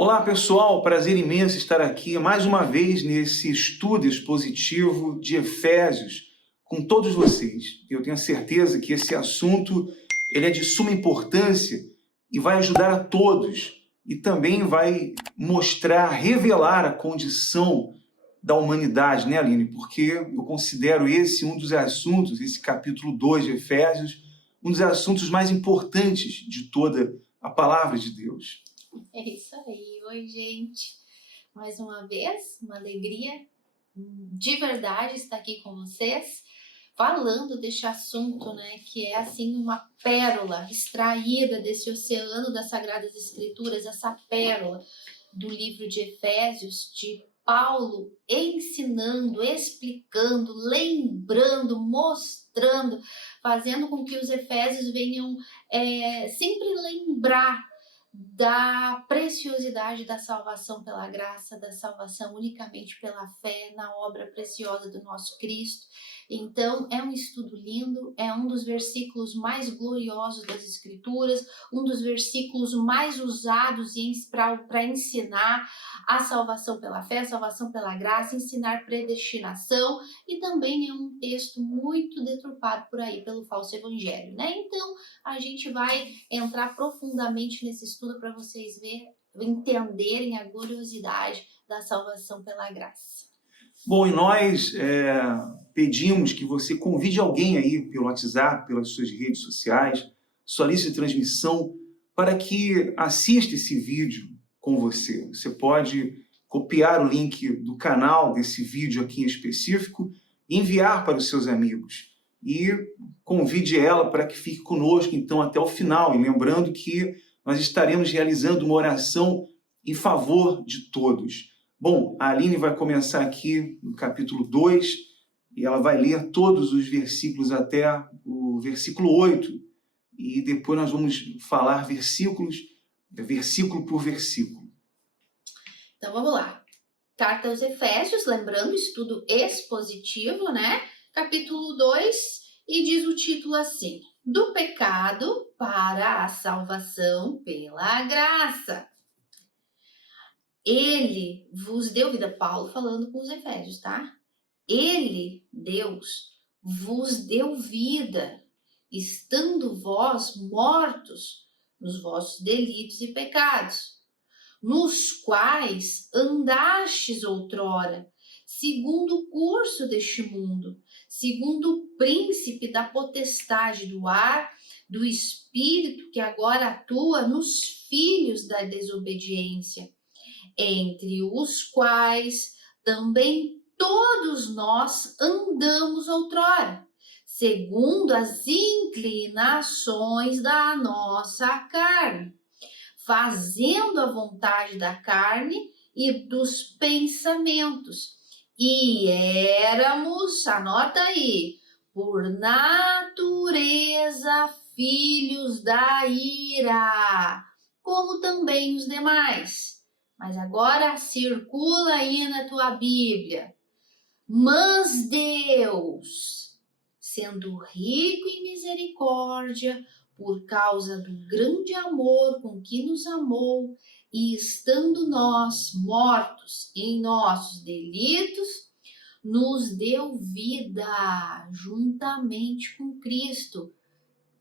Olá, pessoal, prazer imenso estar aqui mais uma vez nesse estudo expositivo de Efésios com todos vocês. Eu tenho certeza que esse assunto ele é de suma importância e vai ajudar a todos e também vai mostrar, revelar a condição da humanidade, né, Aline? Porque eu considero esse um dos assuntos, esse capítulo 2 de Efésios, um dos assuntos mais importantes de toda a palavra de Deus. É isso aí. Oi, gente. Mais uma vez, uma alegria de verdade estar aqui com vocês, falando deste assunto, né, que é assim uma pérola extraída desse oceano das Sagradas Escrituras, essa pérola do livro de Efésios, de Paulo ensinando, explicando, lembrando, mostrando, fazendo com que os Efésios venham sempre lembrar da preciosidade da salvação pela graça, da salvação unicamente pela fé na obra preciosa do nosso Cristo. Então, é um estudo lindo, é um dos versículos mais gloriosos das Escrituras, um dos versículos mais usados para ensinar a salvação pela fé, a salvação pela graça, ensinar predestinação, e também é um texto muito deturpado por aí pelo falso evangelho, né? Então, a gente vai entrar profundamente nesse estudo para vocês entenderem a gloriosidade da salvação pela graça. Bom, e nós pedimos que você convide alguém aí pelo WhatsApp, pelas suas redes sociais, sua lista de transmissão, para que assista esse vídeo com você. Você pode copiar o link do canal desse vídeo aqui em específico e enviar para os seus amigos. E convide ela para que fique conosco, então, até o final. E lembrando que nós estaremos realizando uma oração em favor de todos. Bom, a Aline vai começar aqui no capítulo 2 e ela vai ler todos os versículos até o versículo 8. E depois nós vamos falar versículo por versículo. Então vamos lá. Carta aos Efésios, lembrando, estudo expositivo, né? Capítulo 2, e diz o título assim: Do pecado para a salvação pela graça. Ele vos deu vida, Paulo falando com os Efésios, tá? Ele, Deus, vos deu vida, estando vós mortos nos vossos delitos e pecados, nos quais andastes outrora, segundo o curso deste mundo, segundo o príncipe da potestade do ar, do espírito que agora atua nos filhos da desobediência, entre os quais também todos nós andamos outrora, segundo as inclinações da nossa carne, fazendo a vontade da carne e dos pensamentos. E éramos, anota aí, por natureza filhos da ira, como também os demais. Mas agora circula aí na tua Bíblia. Mas Deus, sendo rico em misericórdia, por causa do grande amor com que nos amou, e estando nós mortos em nossos delitos, nos deu vida juntamente com Cristo.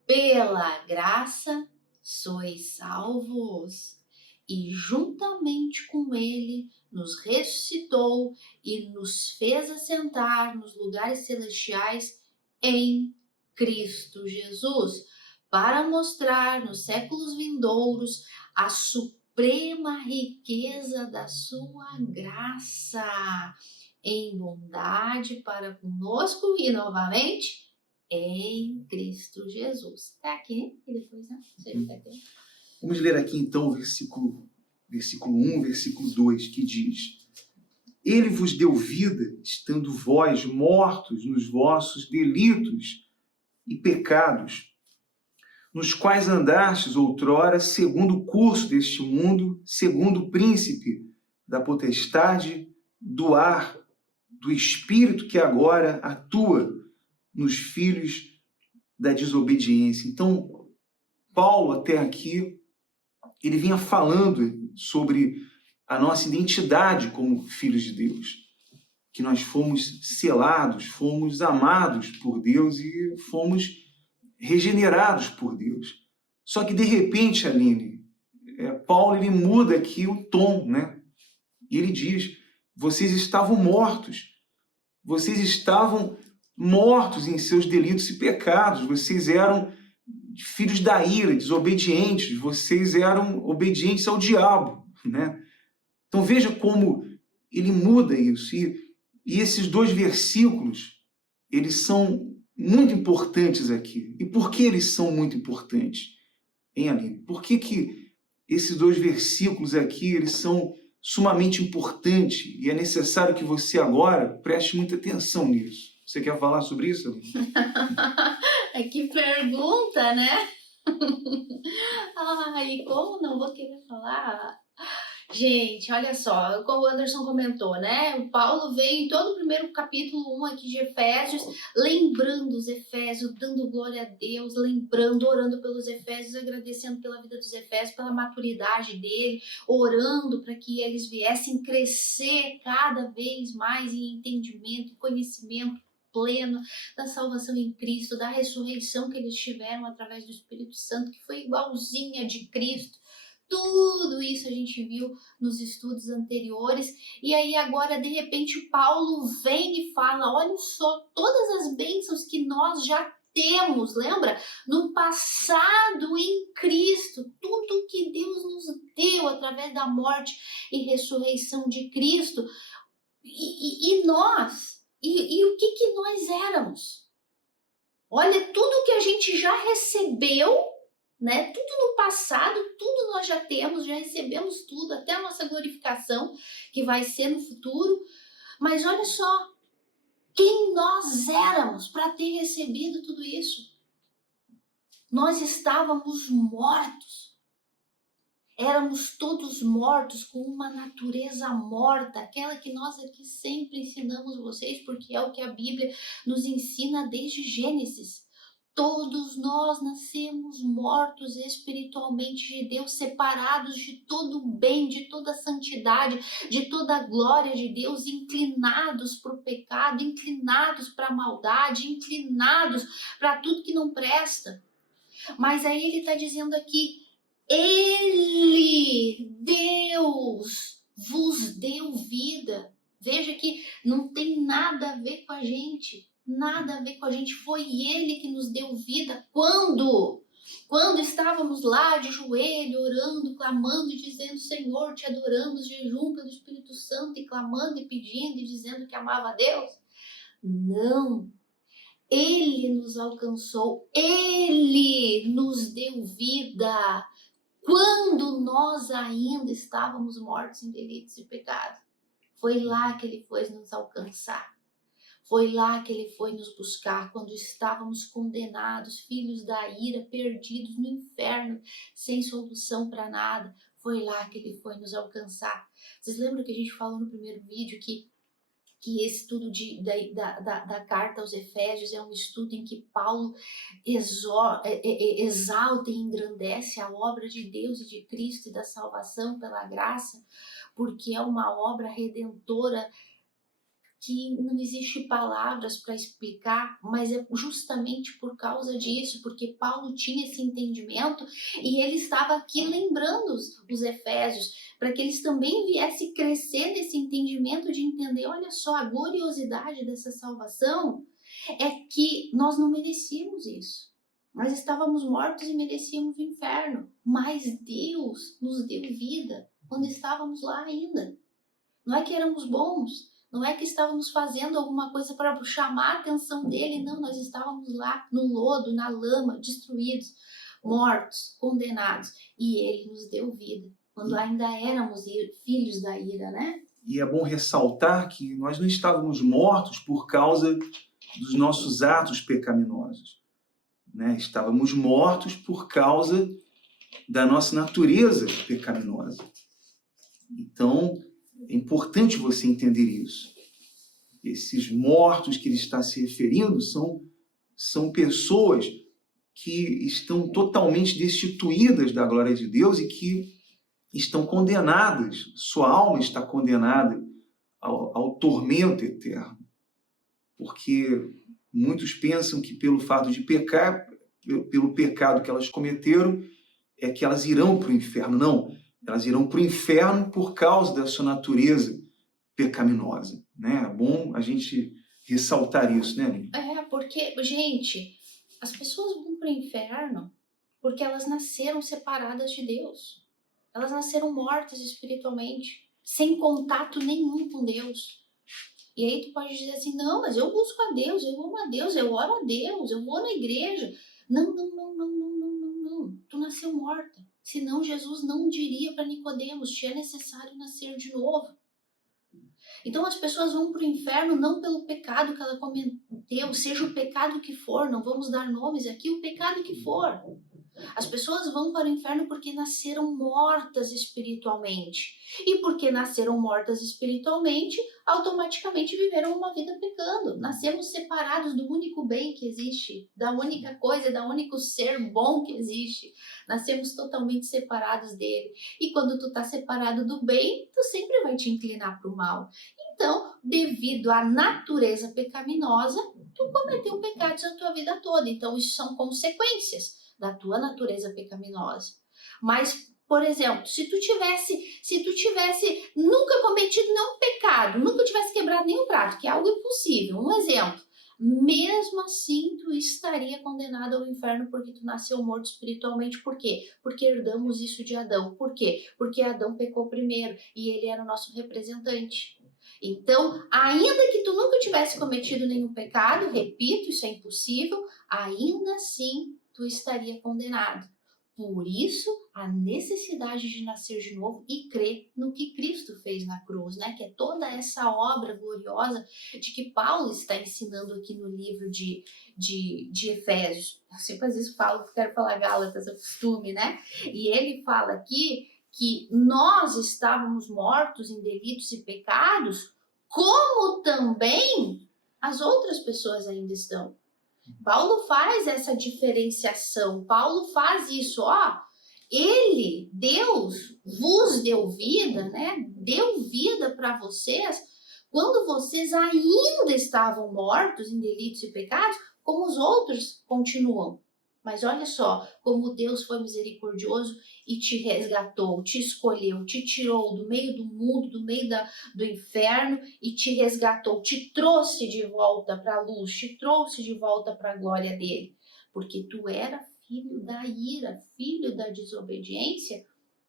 Pela graça sois salvos. E juntamente com ele nos ressuscitou e nos fez assentar nos lugares celestiais em Cristo Jesus, para mostrar nos séculos vindouros a suprema riqueza da sua graça em bondade para conosco e novamente em Cristo Jesus. Tá aqui e depois, né? Vamos ler aqui então o versículo 1, versículo 2, que diz: Ele vos deu vida, estando vós mortos nos vossos delitos e pecados, nos quais andastes outrora, segundo o curso deste mundo, segundo o príncipe da potestade do ar, do espírito que agora atua nos filhos da desobediência. Então, Paulo, até aqui, ele vinha falando sobre a nossa identidade como filhos de Deus, que nós fomos selados, fomos amados por Deus e fomos regenerados por Deus. Só que, de repente, Aline, Paulo ele muda aqui o tom, né? E ele diz, vocês estavam mortos em seus delitos e pecados, vocês eram filhos da ira, desobedientes, vocês eram obedientes ao diabo, né? Então veja como ele muda isso. E esses dois versículos, eles são muito importantes aqui. E por que eles são muito importantes? Hein, Aline? Por que esses dois versículos aqui, eles são sumamente importantes e é necessário que você agora preste muita atenção nisso? Você quer falar sobre isso, Aline? Que pergunta, né? Ai, como não vou querer falar? Gente, olha só, como o Anderson comentou, né? O Paulo veio em todo o primeiro capítulo 1 aqui de Efésios, lembrando os Efésios, dando glória a Deus, lembrando, orando pelos Efésios, agradecendo pela vida dos Efésios, pela maturidade dele, orando para que eles viessem crescer cada vez mais em entendimento, conhecimento pleno da salvação em Cristo, da ressurreição que eles tiveram através do Espírito Santo, que foi igualzinha de Cristo. Tudo isso a gente viu nos estudos anteriores. E aí agora, de repente, Paulo vem e fala, olha só, todas as bênçãos que nós já temos, lembra? No passado em Cristo, tudo que Deus nos deu através da morte e ressurreição de Cristo. E nós... E o que nós éramos? Olha, tudo que a gente já recebeu, né? Tudo no passado, tudo nós já temos, já recebemos tudo, até a nossa glorificação, que vai ser no futuro. Mas olha só, quem nós éramos para ter recebido tudo isso? Nós estávamos mortos. Éramos todos mortos, com uma natureza morta, aquela que nós aqui sempre ensinamos vocês, porque é o que a Bíblia nos ensina desde Gênesis. Todos nós nascemos mortos espiritualmente de Deus, separados de todo o bem, de toda a santidade, de toda a glória de Deus, inclinados para o pecado, inclinados para a maldade, inclinados para tudo que não presta. Mas aí ele está dizendo aqui, Ele, Deus, vos deu vida. Veja que não tem nada a ver com a gente. Nada a ver com a gente. Foi Ele que nos deu vida. Quando? Quando estávamos lá de joelho, orando, clamando e dizendo, Senhor, te adoramos, jejum pelo Espírito Santo, e clamando e pedindo e dizendo que amava a Deus? Não. Ele nos alcançou. Ele nos deu vida. Quando nós ainda estávamos mortos em delitos e pecados, foi lá que Ele foi nos alcançar. Foi lá que Ele foi nos buscar, quando estávamos condenados, filhos da ira, perdidos no inferno, sem solução para nada. Foi lá que Ele foi nos alcançar. Vocês lembram que a gente falou no primeiro vídeo que esse estudo da carta aos Efésios é um estudo em que Paulo exalta e engrandece a obra de Deus e de Cristo e da salvação pela graça, porque é uma obra redentora que não existe palavras para explicar, mas é justamente por causa disso, porque Paulo tinha esse entendimento e ele estava aqui lembrando os Efésios, para que eles também viessem crescer nesse entendimento de entender, olha só, a gloriosidade dessa salvação é que nós não merecíamos isso. Nós estávamos mortos e merecíamos o inferno, mas Deus nos deu vida quando estávamos lá ainda. Não é que éramos bons, não é que estávamos fazendo alguma coisa para chamar a atenção dele, não, nós estávamos lá no lodo, na lama, destruídos, mortos, condenados, e ele nos deu vida, quando ainda éramos filhos da ira, né? E é bom ressaltar que nós não estávamos mortos por causa dos nossos atos pecaminosos, né? Estávamos mortos por causa da nossa natureza pecaminosa. Então, é importante você entender isso. Esses mortos que ele está se referindo são pessoas que estão totalmente destituídas da glória de Deus e que estão condenadas, sua alma está condenada ao tormento eterno. Porque muitos pensam que pelo fato de pecar, pelo pecado que elas cometeram, é que elas irão para o inferno. Não, elas irão para o inferno por causa da sua natureza pecaminosa. Né? É bom a gente ressaltar isso, né, Aline? Porque, gente, as pessoas vão para o inferno porque elas nasceram separadas de Deus. Elas nasceram mortas espiritualmente, sem contato nenhum com Deus. E aí tu pode dizer assim, não, mas eu busco a Deus, eu amo a Deus, eu oro a Deus, eu vou na igreja. Não. Tu nasceu morta. Senão Jesus não diria para Nicodemos, te é necessário nascer de novo. Então as pessoas vão para o inferno não pelo pecado que ela cometeu, seja o pecado que for, não vamos dar nomes aqui, o pecado que for. As pessoas vão para o inferno porque nasceram mortas espiritualmente. E porque nasceram mortas espiritualmente, automaticamente viveram uma vida pecando. Nascemos separados do único bem que existe, da única coisa, do único ser bom que existe. Nascemos totalmente separados dele. E quando tu tá separado do bem, tu sempre vai te inclinar para o mal. Então, devido à natureza pecaminosa, tu cometeu pecados a tua vida toda. Então, isso são consequências da tua natureza pecaminosa. Mas, por exemplo, se tu tivesse nunca cometido nenhum pecado, nunca tivesse quebrado nenhum prato, que é algo impossível, um exemplo, mesmo assim tu estaria condenado ao inferno porque tu nasceu morto espiritualmente. Por quê? Porque herdamos isso de Adão. Por quê? Porque Adão pecou primeiro e ele era o nosso representante. Então, ainda que tu nunca tivesse cometido nenhum pecado, repito, isso é impossível, ainda assim tu estaria condenado. Por isso, a necessidade de nascer de novo e crer no que Cristo fez na cruz, né? Que é toda essa obra gloriosa de que Paulo está ensinando aqui no livro de Efésios. Eu sempre às vezes falo que quero falar Gálatas, é costume, né? E ele fala aqui que nós estávamos mortos em delitos e pecados, como também as outras pessoas ainda estão. Paulo faz essa diferenciação, Paulo faz isso, ele, Deus, vos deu vida, né? Deu vida para vocês quando vocês ainda estavam mortos em delitos e pecados, como os outros continuam. Mas olha só, como Deus foi misericordioso e te resgatou, te escolheu, te tirou do meio do mundo, do meio do inferno e te resgatou, te trouxe de volta para a luz, te trouxe de volta para a glória dele. Porque tu era filho da ira, filho da desobediência,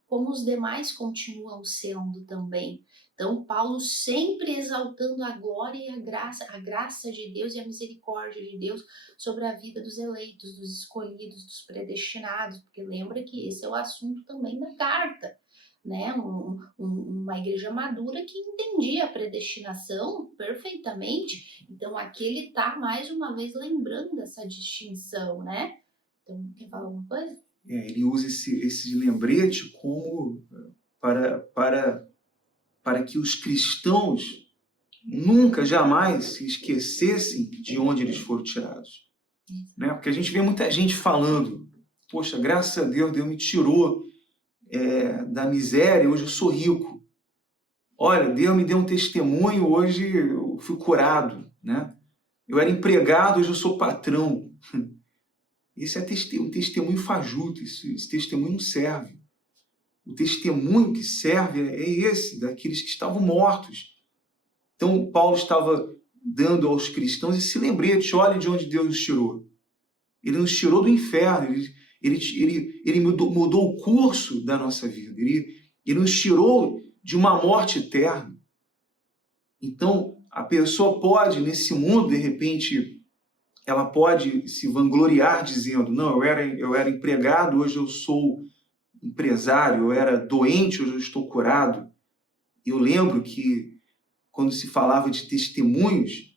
como os demais continuam sendo também. Então, Paulo sempre exaltando a glória e a graça de Deus e a misericórdia de Deus sobre a vida dos eleitos, dos escolhidos, dos predestinados, porque lembra que esse é o assunto também da carta, né? Uma igreja madura que entendia a predestinação perfeitamente. Então, aqui ele está mais uma vez lembrando essa distinção, né? Então, quer falar alguma coisa? Ele usa esse lembrete como para que os cristãos nunca, jamais se esquecessem de onde eles foram tirados. Né? Porque a gente vê muita gente falando, poxa, graças a Deus, Deus me tirou da miséria, hoje eu sou rico. Olha, Deus me deu um testemunho, hoje eu fui curado. Né? Eu era empregado, hoje eu sou patrão. Esse é um testemunho fajuto, esse testemunho não serve. O testemunho que serve é esse, daqueles que estavam mortos. Então, Paulo estava dando aos cristãos esse lembrete, olha de onde Deus nos tirou. Ele nos tirou do inferno, ele mudou o curso da nossa vida, ele nos tirou de uma morte eterna. Então, a pessoa pode, nesse mundo, de repente, ela pode se vangloriar dizendo, não, eu era empregado, hoje eu sou empresário, eu era doente, hoje eu estou curado. Eu lembro que, quando se falava de testemunhos,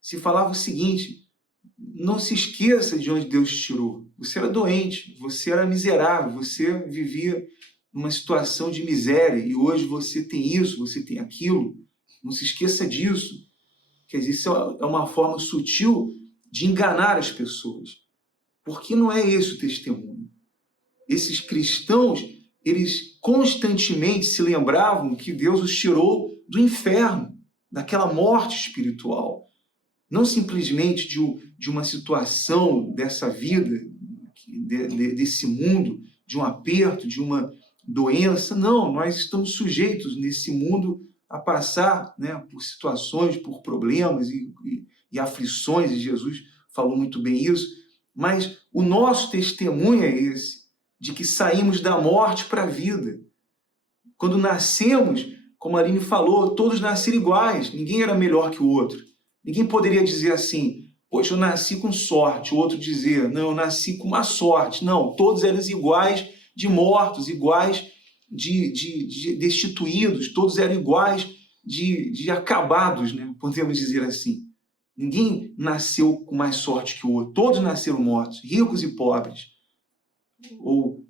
se falava o seguinte, não se esqueça de onde Deus te tirou. Você era doente, você era miserável, você vivia numa situação de miséria, e hoje você tem isso, você tem aquilo. Não se esqueça disso. Quer dizer, isso é uma forma sutil de enganar as pessoas. Porque não é esse o testemunho. Esses cristãos eles constantemente se lembravam que Deus os tirou do inferno, daquela morte espiritual. Não simplesmente de uma situação dessa vida, desse mundo, de um aperto, de uma doença. Não, nós estamos sujeitos nesse mundo a passar, né, por situações, por problemas e aflições, e Jesus falou muito bem isso, mas o nosso testemunho é esse, de que saímos da morte para a vida. Quando nascemos, como a Aline falou, todos nasceram iguais, ninguém era melhor que o outro. Ninguém poderia dizer assim, poxa, eu nasci com sorte, o outro dizer, não, eu nasci com má sorte. Não, todos eram iguais de mortos, iguais de destituídos, todos eram iguais de acabados, né? Podemos dizer assim. Ninguém nasceu com mais sorte que o outro, todos nasceram mortos, ricos e pobres. Ou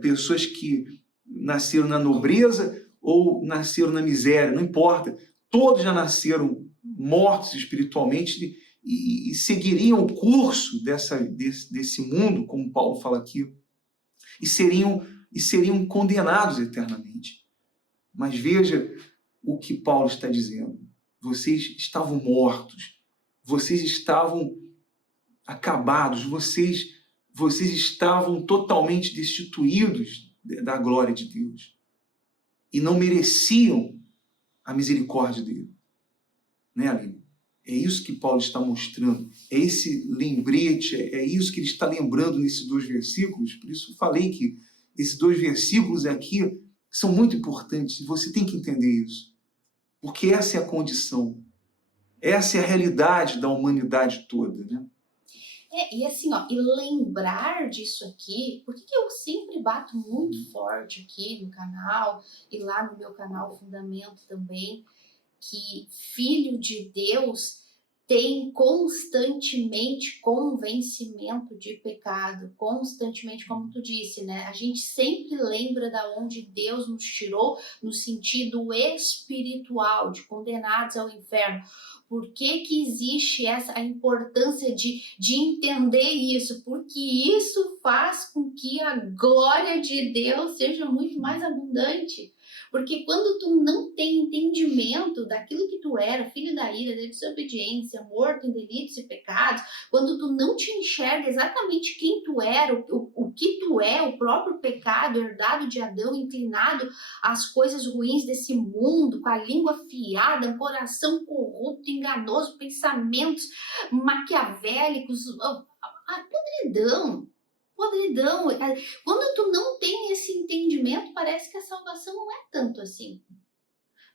pessoas que nasceram na nobreza ou nasceram na miséria, não importa. Todos já nasceram mortos espiritualmente e seguiriam o curso desse mundo, como Paulo fala aqui, e seriam condenados eternamente. Mas veja o que Paulo está dizendo. Vocês estavam mortos, vocês estavam acabados, vocês estavam totalmente destituídos da glória de Deus e não mereciam a misericórdia dele. Né, Aline? É isso que Paulo está mostrando, é esse lembrete, é isso que ele está lembrando nesses 2 versículos. Por isso eu falei que esses 2 versículos aqui são muito importantes e você tem que entender isso, porque essa é a condição, essa é a realidade da humanidade toda, né? E assim, ó, e lembrar disso aqui, porque que eu sempre bato muito forte aqui no canal, e lá no meu canal Fundamento também, que filho de Deus tem constantemente convencimento de pecado, constantemente, como tu disse, né? A gente sempre lembra da onde Deus nos tirou no sentido espiritual, de condenados ao inferno. Por que que existe a importância de entender isso? Porque isso faz com que a glória de Deus seja muito mais abundante. Porque quando tu não tem entendimento daquilo que tu era, filho da ira, da desobediência, morto em delitos e pecados, quando tu não te enxerga exatamente quem tu era, o que tu é, o próprio pecado herdado de Adão, inclinado às coisas ruins desse mundo, com a língua afiada, um coração corrupto, enganoso, pensamentos maquiavélicos, a podridão. Quando tu não tem esse entendimento, parece que a salvação não é tanto assim.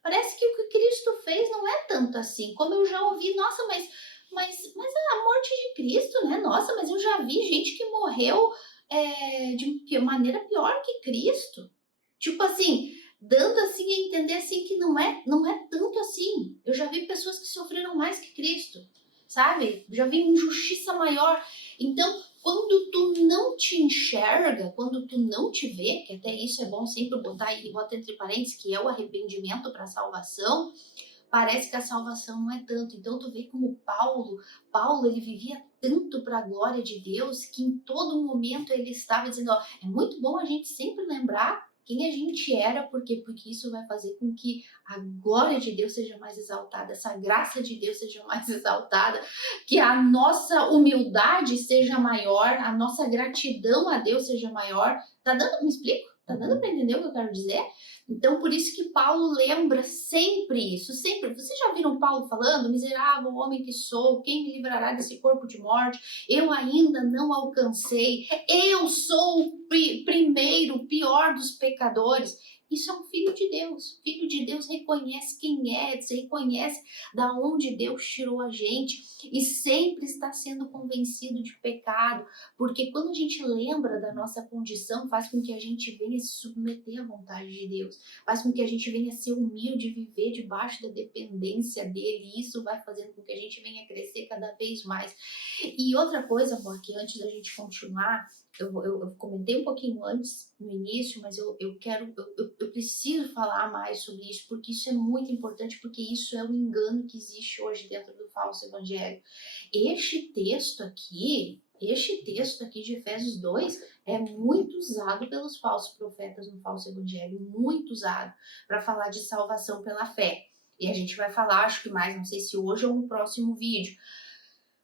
Parece que o que Cristo fez não é tanto assim. Como eu já ouvi, nossa, mas a morte de Cristo, né? Nossa, mas eu já vi gente que morreu de maneira pior que Cristo. Tipo assim, dando assim a entender assim que não é tanto assim. Eu já vi pessoas que sofreram mais que Cristo, sabe? Já vi injustiça maior. Então, quando tu não te enxerga, quando tu não te vê, que até isso é bom sempre botar aí, bota entre parênteses, que é o arrependimento para a salvação, parece que a salvação não é tanto. Então tu vê como Paulo ele vivia tanto para a glória de Deus, que em todo momento ele estava dizendo, ó, é muito bom a gente sempre lembrar quem a gente era, porque isso vai fazer com que a glória de Deus seja mais exaltada, essa graça de Deus seja mais exaltada, que a nossa humildade seja maior, a nossa gratidão a Deus seja maior. Tá dando, me explico? Tá dando para entender o que eu quero dizer? Então, por isso que Paulo lembra sempre isso, sempre. Vocês já viram Paulo falando? Miserável homem que sou, quem me livrará desse corpo de morte? Eu ainda não alcancei. Eu sou o primeiro, o pior dos pecadores. Isso é um filho de Deus. Filho de Deus reconhece quem é, reconhece da onde Deus tirou a gente e sempre está sendo convencido de pecado, porque quando a gente lembra da nossa condição, faz com que a gente venha se submeter à vontade de Deus, faz com que a gente venha ser humilde, viver debaixo da dependência dele, e isso vai fazendo com que a gente venha crescer cada vez mais. E outra coisa, amor, que antes da gente continuar, eu comentei um pouquinho antes, no início, mas eu preciso falar mais sobre isso, porque isso é muito importante, porque isso é o engano que existe hoje dentro do falso evangelho. Este texto aqui, Este texto aqui de Efésios 2 é muito usado pelos falsos profetas no falso evangelho, muito usado para falar de salvação pela fé. E a gente vai falar, acho que mais, não sei se hoje ou no próximo vídeo.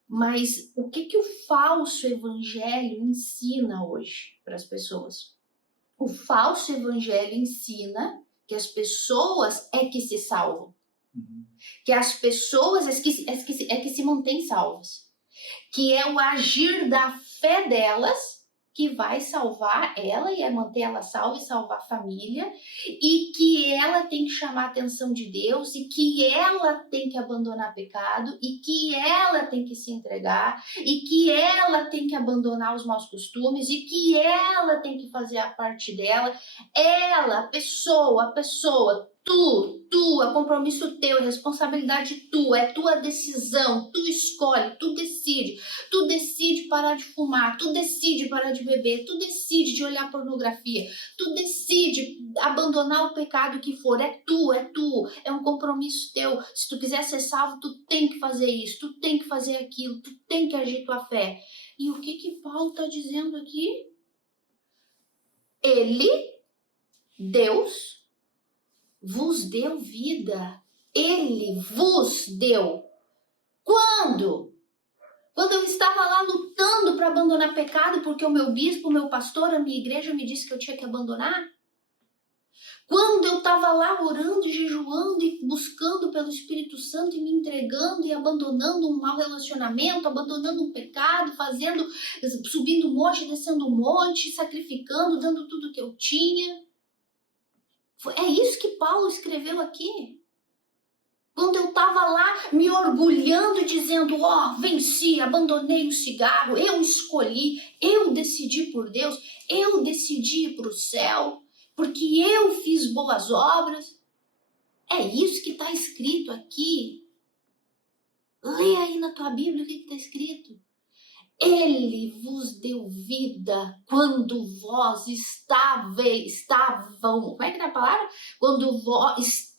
Mas o que o falso evangelho ensina hoje para as pessoas? O falso evangelho ensina que as pessoas é que se salvam. Que as pessoas é que se mantêm salvas. Que é o agir da fé delas que vai salvar ela e é manter ela salva e salvar a família, e que ela tem que chamar a atenção de Deus, e que ela tem que abandonar pecado, e que ela tem que se entregar, e que ela tem que abandonar os maus costumes, e que ela tem que fazer a parte dela. Ela, a pessoa, tu, é compromisso teu, é responsabilidade tua, é tua decisão, tu escolhe, tu decide parar de fumar, tu decide parar de beber, tu decide de olhar pornografia, tu decide abandonar o pecado que for, é tu, é um compromisso teu. Se tu quiser ser salvo, tu tem que fazer isso, tu tem que fazer aquilo, tu tem que agir tua fé. E o que Paulo está dizendo aqui? Ele, Deus, vos deu vida. Ele vos deu. Quando? Quando eu estava lá lutando para abandonar pecado, porque o meu bispo, o meu pastor, a minha igreja me disse que eu tinha que abandonar? Quando eu estava lá orando, jejuando e buscando pelo Espírito Santo e me entregando e abandonando um mau relacionamento, abandonando um pecado, subindo um monte, descendo um monte, sacrificando, dando tudo que eu tinha. É isso que Paulo escreveu aqui. Quando eu estava lá me orgulhando, dizendo, venci, abandonei o cigarro, eu escolhi, eu decidi por Deus, eu decidi ir para o céu, porque eu fiz boas obras. É isso que está escrito aqui. Lê aí na tua Bíblia o que está escrito. Ele vos deu vida quando vós estavam, como é que é a palavra? Quando vós,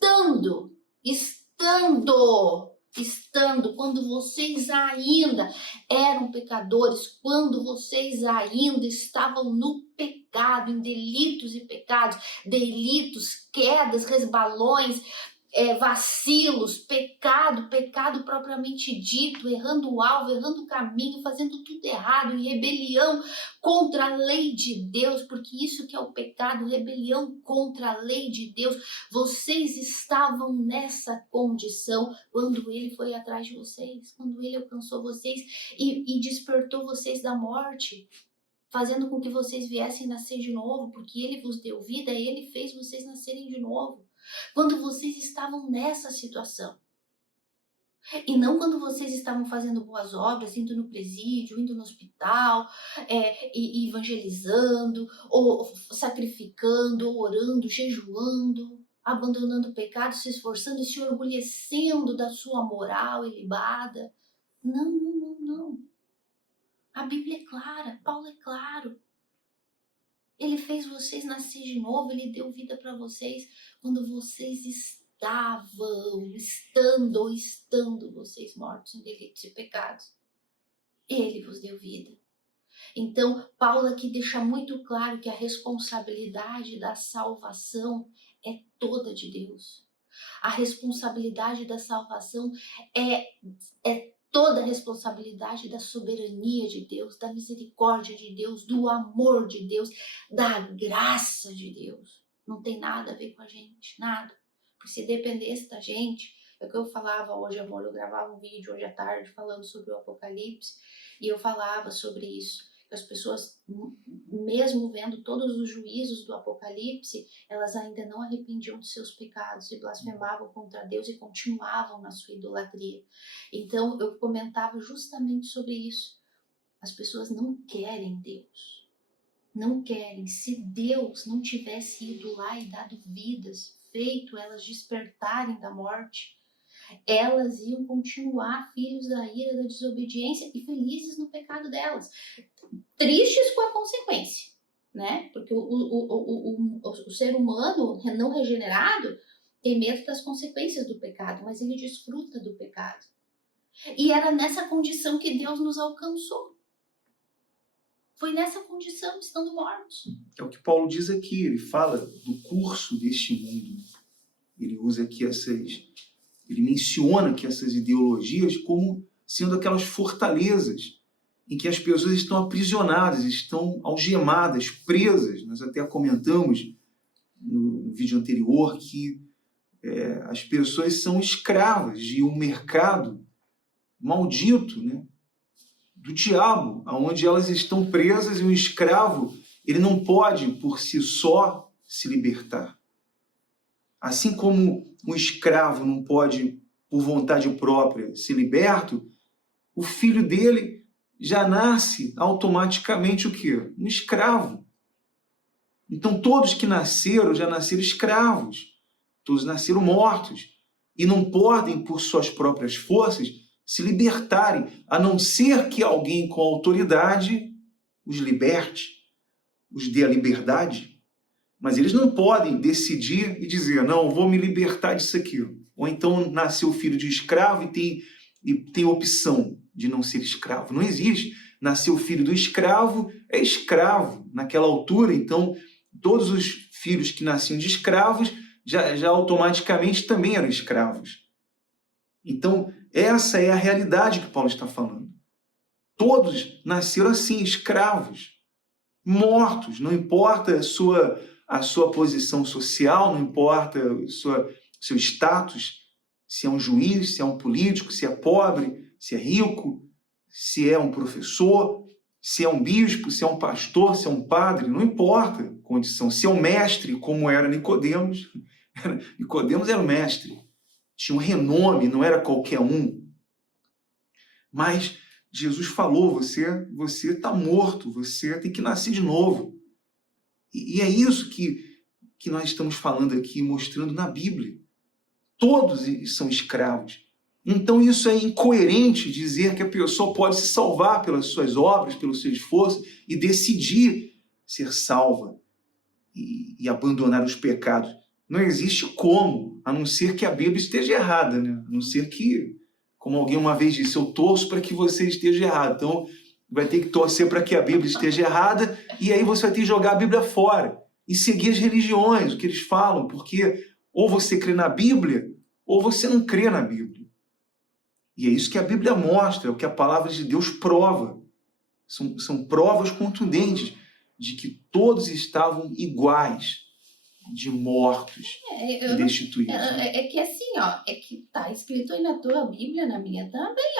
quando vocês ainda eram pecadores, quando vocês ainda estavam no pecado, em delitos e pecados, delitos, quedas, resbalões, vacilos, pecado propriamente dito, errando o alvo, errando o caminho, fazendo tudo errado, em rebelião contra a lei de Deus, porque isso que é o pecado, rebelião contra a lei de Deus. Vocês estavam nessa condição quando ele foi atrás de vocês, quando ele alcançou vocês e despertou vocês da morte, fazendo com que vocês viessem nascer de novo, porque ele vos deu vida, ele fez vocês nascerem de novo. Quando vocês estavam nessa situação. E não quando vocês estavam fazendo boas obras, indo no presídio, indo no hospital, e evangelizando, ou sacrificando, ou orando, jejuando, abandonando o pecado, se esforçando e se orgulhecendo da sua moral ilibada. Não. A Bíblia é clara, Paulo é claro. Ele fez vocês nascer de novo, ele deu vida para vocês quando vocês estando vocês mortos em delitos e pecados. Ele vos deu vida. Então, Paulo aqui deixa muito claro que a responsabilidade da salvação é toda de Deus. A responsabilidade da salvação é toda a responsabilidade da soberania de Deus, da misericórdia de Deus, do amor de Deus, da graça de Deus. Não tem nada a ver com a gente, nada. Porque se dependesse da gente, é o que eu falava hoje, amor, eu gravava um vídeo hoje à tarde falando sobre o Apocalipse, e eu falava sobre isso. As pessoas, mesmo vendo todos os juízos do Apocalipse, elas ainda não arrependiam dos seus pecados e blasfemavam contra Deus e continuavam na sua idolatria. Então, eu comentava justamente sobre isso. As pessoas não querem Deus. Não querem. Se Deus não tivesse ido lá e dado vidas, feito elas despertarem da morte, elas iam continuar filhos da ira, da desobediência e felizes no pecado delas. Tristes com a consequência, né? Porque o ser humano não regenerado tem medo das consequências do pecado, mas ele desfruta do pecado. E era nessa condição que Deus nos alcançou. Foi nessa condição, estando mortos. É o que Paulo diz aqui, ele fala do curso deste mundo. Ele usa aqui ele menciona aqui essas ideologias como sendo aquelas fortalezas em que as pessoas estão aprisionadas, estão algemadas, presas. Nós até comentamos no vídeo anterior que as pessoas são escravas de um mercado maldito, né, do diabo, onde elas estão presas, e o escravo ele não pode por si só se libertar. Assim como um escravo não pode, por vontade própria, ser liberto, o filho dele já nasce automaticamente o quê? Um escravo. Então todos que nasceram já nasceram escravos, todos nasceram mortos e não podem, por suas próprias forças, se libertarem, a não ser que alguém com autoridade os liberte, os dê a liberdade. Mas eles não podem decidir e dizer, não, vou me libertar disso aqui. Ou então nasceu filho de escravo e tem opção de não ser escravo. Não existe. Nasceu filho do escravo, é escravo. Naquela altura, então, todos os filhos que nasciam de escravos já automaticamente também eram escravos. Então, essa é a realidade que Paulo está falando. Todos nasceram assim, escravos, mortos, não importa a sua posição social, não importa seu status, se é um juiz, se é um político, se é pobre, se é rico, se é um professor, se é um bispo, se é um pastor, se é um padre, não importa a condição. Se é um mestre, como era Nicodemos, Nicodemos era o mestre, tinha um renome, não era qualquer um. Mas Jesus falou, você está morto, você tem que nascer de novo. E é isso que nós estamos falando aqui, mostrando na Bíblia. Todos são escravos. Então isso é incoerente dizer que a pessoa pode se salvar pelas suas obras, pelo seu esforço e decidir ser salva e abandonar os pecados. Não existe como, a não ser que a Bíblia esteja errada, né? A não ser que, como alguém uma vez disse, eu torço para que você esteja errado. Então vai ter que torcer para que a Bíblia esteja errada e aí você vai ter que jogar a Bíblia fora e seguir as religiões, o que eles falam, porque ou você crê na Bíblia ou você não crê na Bíblia. E é isso que a Bíblia mostra, é o que a palavra de Deus prova. São provas contundentes de que todos estavam iguais, de mortos e destituídos. É que assim, ó, é que tá escrito aí na tua Bíblia, na minha também,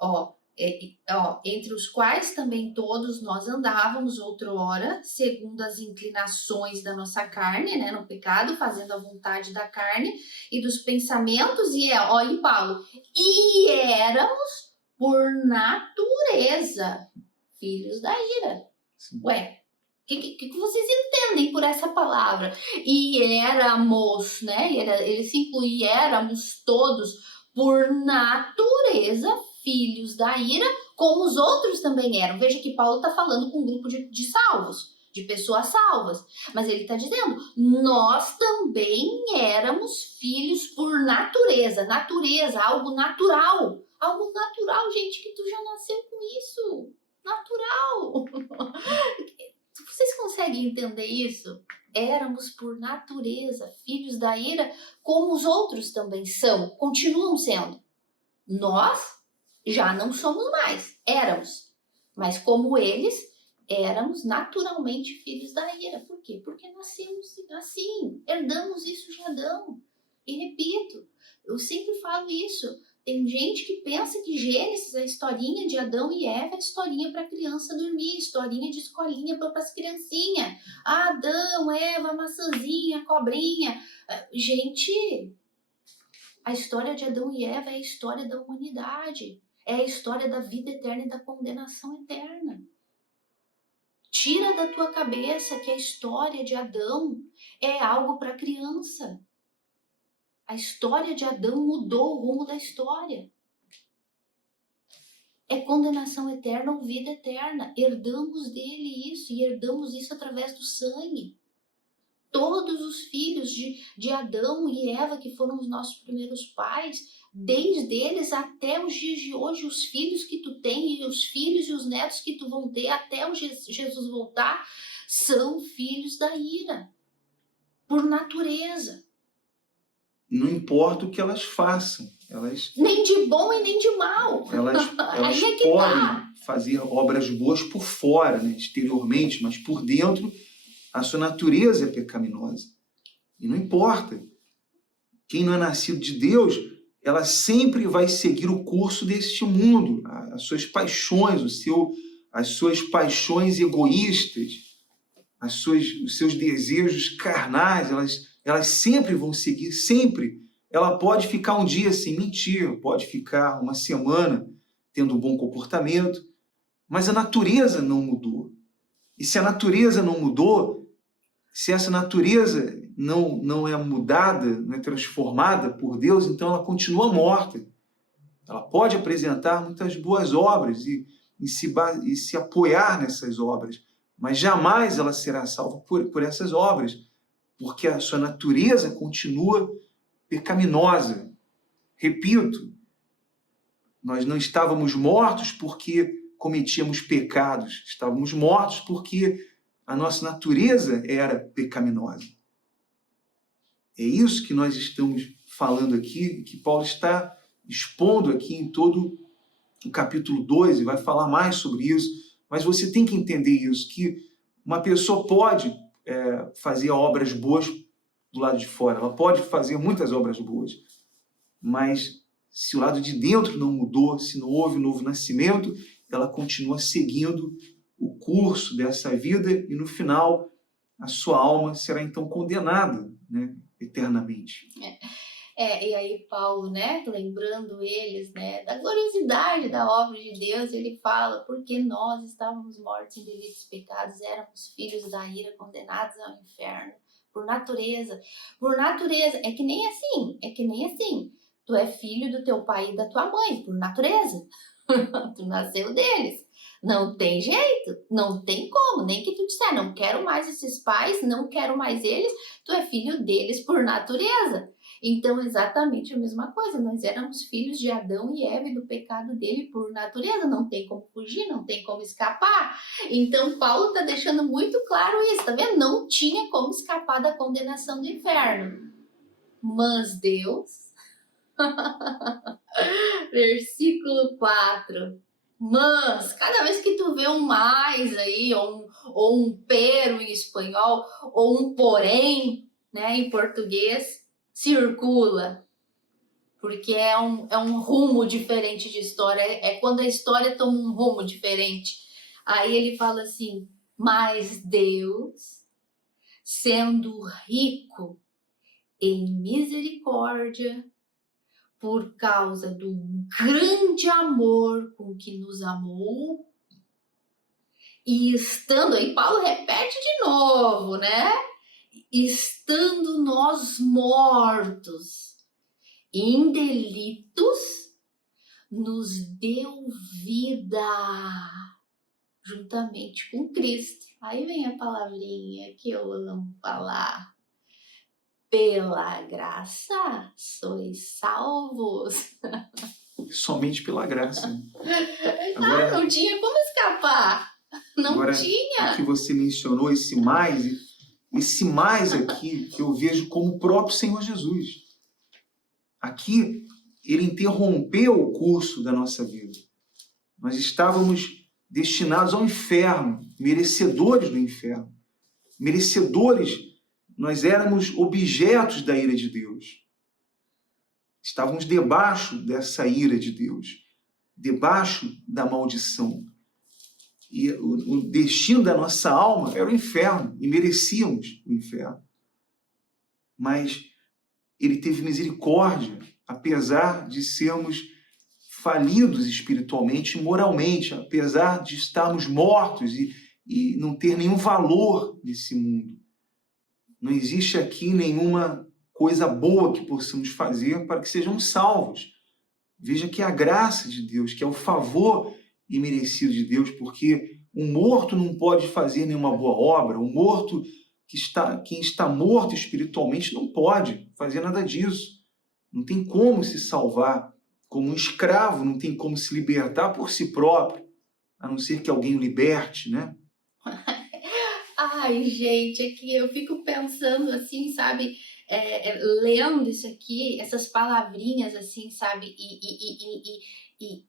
ó, entre os quais também todos nós andávamos outrora, segundo as inclinações da nossa carne, né, no pecado, fazendo a vontade da carne e dos pensamentos, e em Paulo, e éramos por natureza filhos da ira. Sim. Ué, o que vocês entendem por essa palavra? E éramos, né, ele se inclui, éramos todos por natureza filhos da ira, como os outros também eram. Veja que Paulo está falando com um grupo de salvos, de pessoas salvas. Mas ele está dizendo, nós também éramos filhos por natureza. Natureza, algo natural. Algo natural, gente, que tu já nasceu com isso. Natural. Vocês conseguem entender isso? Éramos por natureza filhos da ira, como os outros também são, continuam sendo. Nós já não somos mais, éramos. Mas como eles, éramos naturalmente filhos da ira. Por quê? Porque nascemos assim, herdamos isso de Adão. E repito, eu sempre falo isso. Tem gente que pensa que Gênesis, a historinha de Adão e Eva, é historinha para criança dormir, historinha de escolinha para as criancinhas. Adão, Eva, maçãzinha, cobrinha. Gente, a história de Adão e Eva é a história da humanidade. É a história da vida eterna e da condenação eterna. Tira da tua cabeça que a história de Adão é algo para criança. A história de Adão mudou o rumo da história. É condenação eterna ou vida eterna. Herdamos dele isso, e herdamos isso através do sangue. todos os filhos de Adão e Eva, que foram os nossos primeiros pais, desde eles até os dias de hoje, os filhos que tu tem e os filhos e os netos que tu vão ter até o Jesus voltar, são filhos da ira, por natureza. Não importa o que elas façam, Nem de bom e nem de mal. elas Aí é que podem fazer obras boas por fora, né, exteriormente, mas por dentro a sua natureza é pecaminosa. E não importa. Quem não é nascido de Deus, ela sempre vai seguir o curso deste mundo, as suas paixões, as suas paixões egoístas, os seus desejos carnais, elas sempre vão seguir, sempre. Ela pode ficar um dia sem mentir, pode ficar uma semana tendo um bom comportamento, mas a natureza não mudou. E se a natureza não mudou, se essa natureza não é mudada, não é transformada por Deus, então ela continua morta. Ela pode apresentar muitas boas obras e se apoiar nessas obras, mas jamais ela será salva por essas obras, porque a sua natureza continua pecaminosa. Repito, nós não estávamos mortos porque cometíamos pecados, estávamos mortos porque a nossa natureza era pecaminosa. É isso que nós estamos falando aqui, que Paulo está expondo aqui em todo o capítulo 2, e vai falar mais sobre isso, mas você tem que entender isso, que uma pessoa pode fazer obras boas do lado de fora, ela pode fazer muitas obras boas, mas se o lado de dentro não mudou, se não houve um novo nascimento, ela continua seguindo o curso dessa vida e no final a sua alma será então condenada, né, eternamente. E aí Paulo, né, lembrando eles, né, da gloriosidade da obra de Deus, ele fala, porque nós estávamos mortos em delitos e pecados, éramos filhos da ira, condenados ao inferno, por natureza, é que nem assim, tu é filho do teu pai e da tua mãe, por natureza, tu nasceu deles, não tem jeito, não tem como, nem que tu disser, não quero mais esses pais, não quero mais eles, tu é filho deles por natureza. Então, exatamente a mesma coisa, nós éramos filhos de Adão e Eva e do pecado dele por natureza, não tem como fugir, não tem como escapar. Então, Paulo está deixando muito claro isso, tá vendo? Não tinha como escapar da condenação do inferno. Mas Deus, versículo 4, mas, cada vez que tu vê um mais aí, ou um pero em espanhol, ou um porém, né, em português, circula, porque é um rumo diferente de história, é quando a história toma um rumo diferente. Aí ele fala assim, mas Deus, sendo rico em misericórdia, por causa do grande amor com que nos amou, e estando, aí Paulo repete de novo, né? Estando nós mortos em delitos, nos deu vida juntamente com Cristo. Aí vem a palavrinha que eu amo falar. Pela graça sois salvos. Somente pela graça. Agora, não tinha como escapar. Não tinha. O que você mencionou, esse mais aqui, que eu vejo como o próprio Senhor Jesus. Aqui, ele interrompeu o curso da nossa vida. Nós estávamos destinados ao inferno, merecedores do inferno. Merecedores, nós éramos objetos da ira de Deus. Estávamos debaixo dessa ira de Deus, debaixo da maldição. E o destino da nossa alma era o inferno, e merecíamos o inferno. Mas ele teve misericórdia, apesar de sermos falidos espiritualmente e moralmente, apesar de estarmos mortos e não ter nenhum valor nesse mundo. Não existe aqui nenhuma coisa boa que possamos fazer para que sejamos salvos. Veja que é a graça de Deus, que é o favor imerecido de Deus, porque um morto não pode fazer nenhuma boa obra, um morto quem está morto espiritualmente não pode fazer nada disso. Não tem como se salvar. Como um escravo não tem como se libertar por si próprio, a não ser que alguém o liberte, né? Ai, gente, é que eu fico pensando assim, sabe, lendo isso aqui, essas palavrinhas assim, sabe, e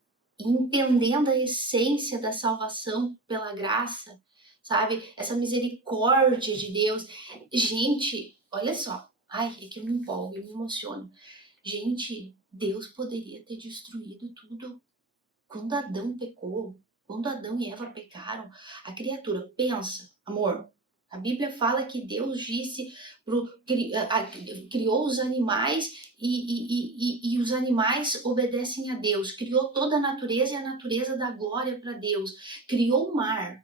entendendo a essência da salvação pela graça, sabe, essa misericórdia de Deus. Gente, olha só, ai, é que eu me empolgo, eu me emociono. Gente, Deus poderia ter destruído tudo quando Adão pecou, quando Adão e Eva pecaram. A criatura, pensa, amor, a Bíblia fala que Deus disse, criou os animais e os animais obedecem a Deus. Criou toda a natureza e a natureza dá glória para Deus. Criou o mar,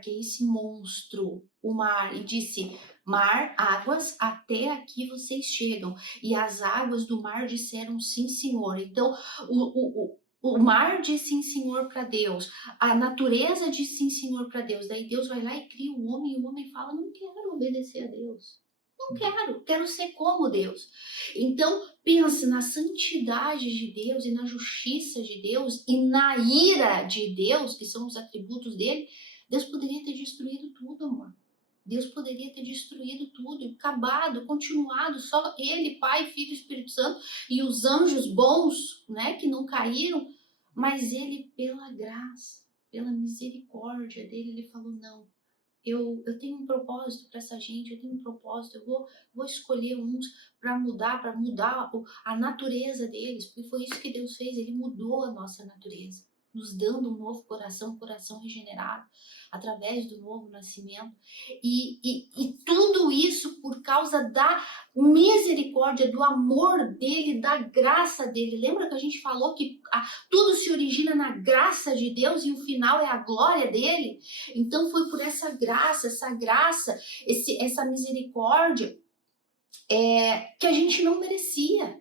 que é esse monstro, o mar, e disse: mar, águas, até aqui vocês chegam. E as águas do mar disseram sim, Senhor. Então, o mar diz sim, Senhor, para Deus. A natureza diz sim, Senhor, para Deus. Daí Deus vai lá e cria o homem, e o homem fala: não quero obedecer a Deus. Não quero ser como Deus. Então, pense na santidade de Deus e na justiça de Deus e na ira de Deus, que são os atributos dele. Deus poderia ter destruído tudo, amor. Deus poderia ter destruído tudo, acabado, continuado, só ele, Pai, Filho e Espírito Santo, e os anjos bons, né, que não caíram, mas ele, pela graça, pela misericórdia dele, ele falou: não, eu tenho um propósito para essa gente, eu tenho um propósito, eu vou escolher uns para mudar a natureza deles, porque foi isso que Deus fez, ele mudou a nossa natureza, nos dando um novo coração regenerado, através do novo nascimento, e tudo isso por causa da misericórdia, do amor dele, da graça dele. Lembra que a gente falou que tudo se origina na graça de Deus e o final é a glória dele? Então foi por essa graça, essa misericórdia que a gente não merecia.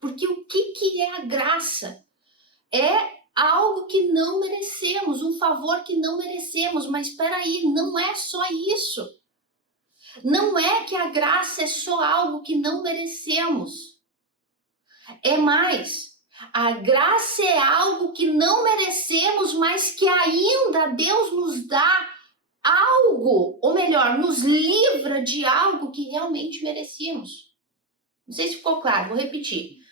Porque o que é a graça? É algo que não merecemos, um favor que não merecemos. Mas espera aí, não é só isso. Não é que a graça é só algo que não merecemos. É mais. A graça é algo que não merecemos, mas que ainda Deus nos dá algo, ou melhor, nos livra de algo que realmente merecíamos. Não sei se ficou claro, vou repetir.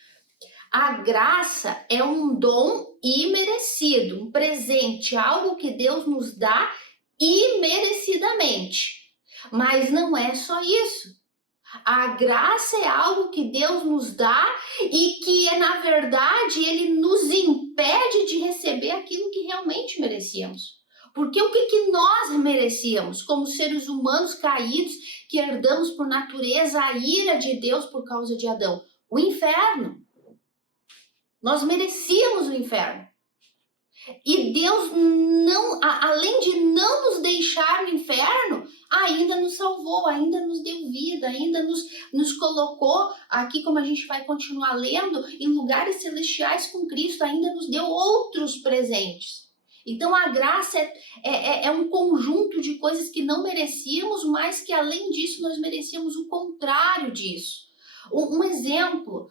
A graça é um dom imerecido, um presente, algo que Deus nos dá imerecidamente. Mas não é só isso. A graça é algo que Deus nos dá e que, na verdade, ele nos impede de receber aquilo que realmente merecíamos. Porque o que nós merecíamos como seres humanos caídos, que herdamos por natureza a ira de Deus por causa de Adão? O inferno. Nós merecíamos o inferno. E Deus, não, além de não nos deixar no inferno, ainda nos salvou, ainda nos deu vida, ainda nos colocou aqui, como a gente vai continuar lendo, em lugares celestiais com Cristo, ainda nos deu outros presentes. Então a graça é um conjunto de coisas que não merecíamos, mas que além disso nós merecíamos o contrário disso. Um exemplo,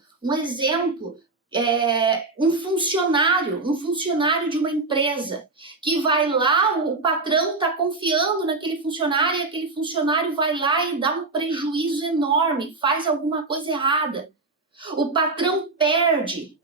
um funcionário de uma empresa que vai lá, o patrão está confiando naquele funcionário e aquele funcionário vai lá e dá um prejuízo enorme, faz alguma coisa errada. O patrão perde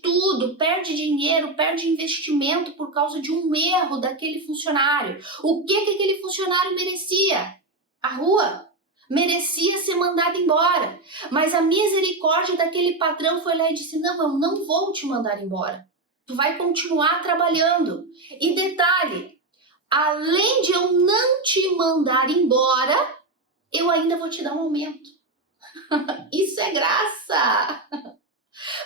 tudo, perde dinheiro, perde investimento por causa de um erro daquele funcionário. O que aquele funcionário merecia? A rua. Merecia ser mandado embora, mas a misericórdia daquele patrão foi lá e disse: não, eu não vou te mandar embora, tu vai continuar trabalhando. E detalhe, além de eu não te mandar embora, eu ainda vou te dar um aumento. Isso é graça.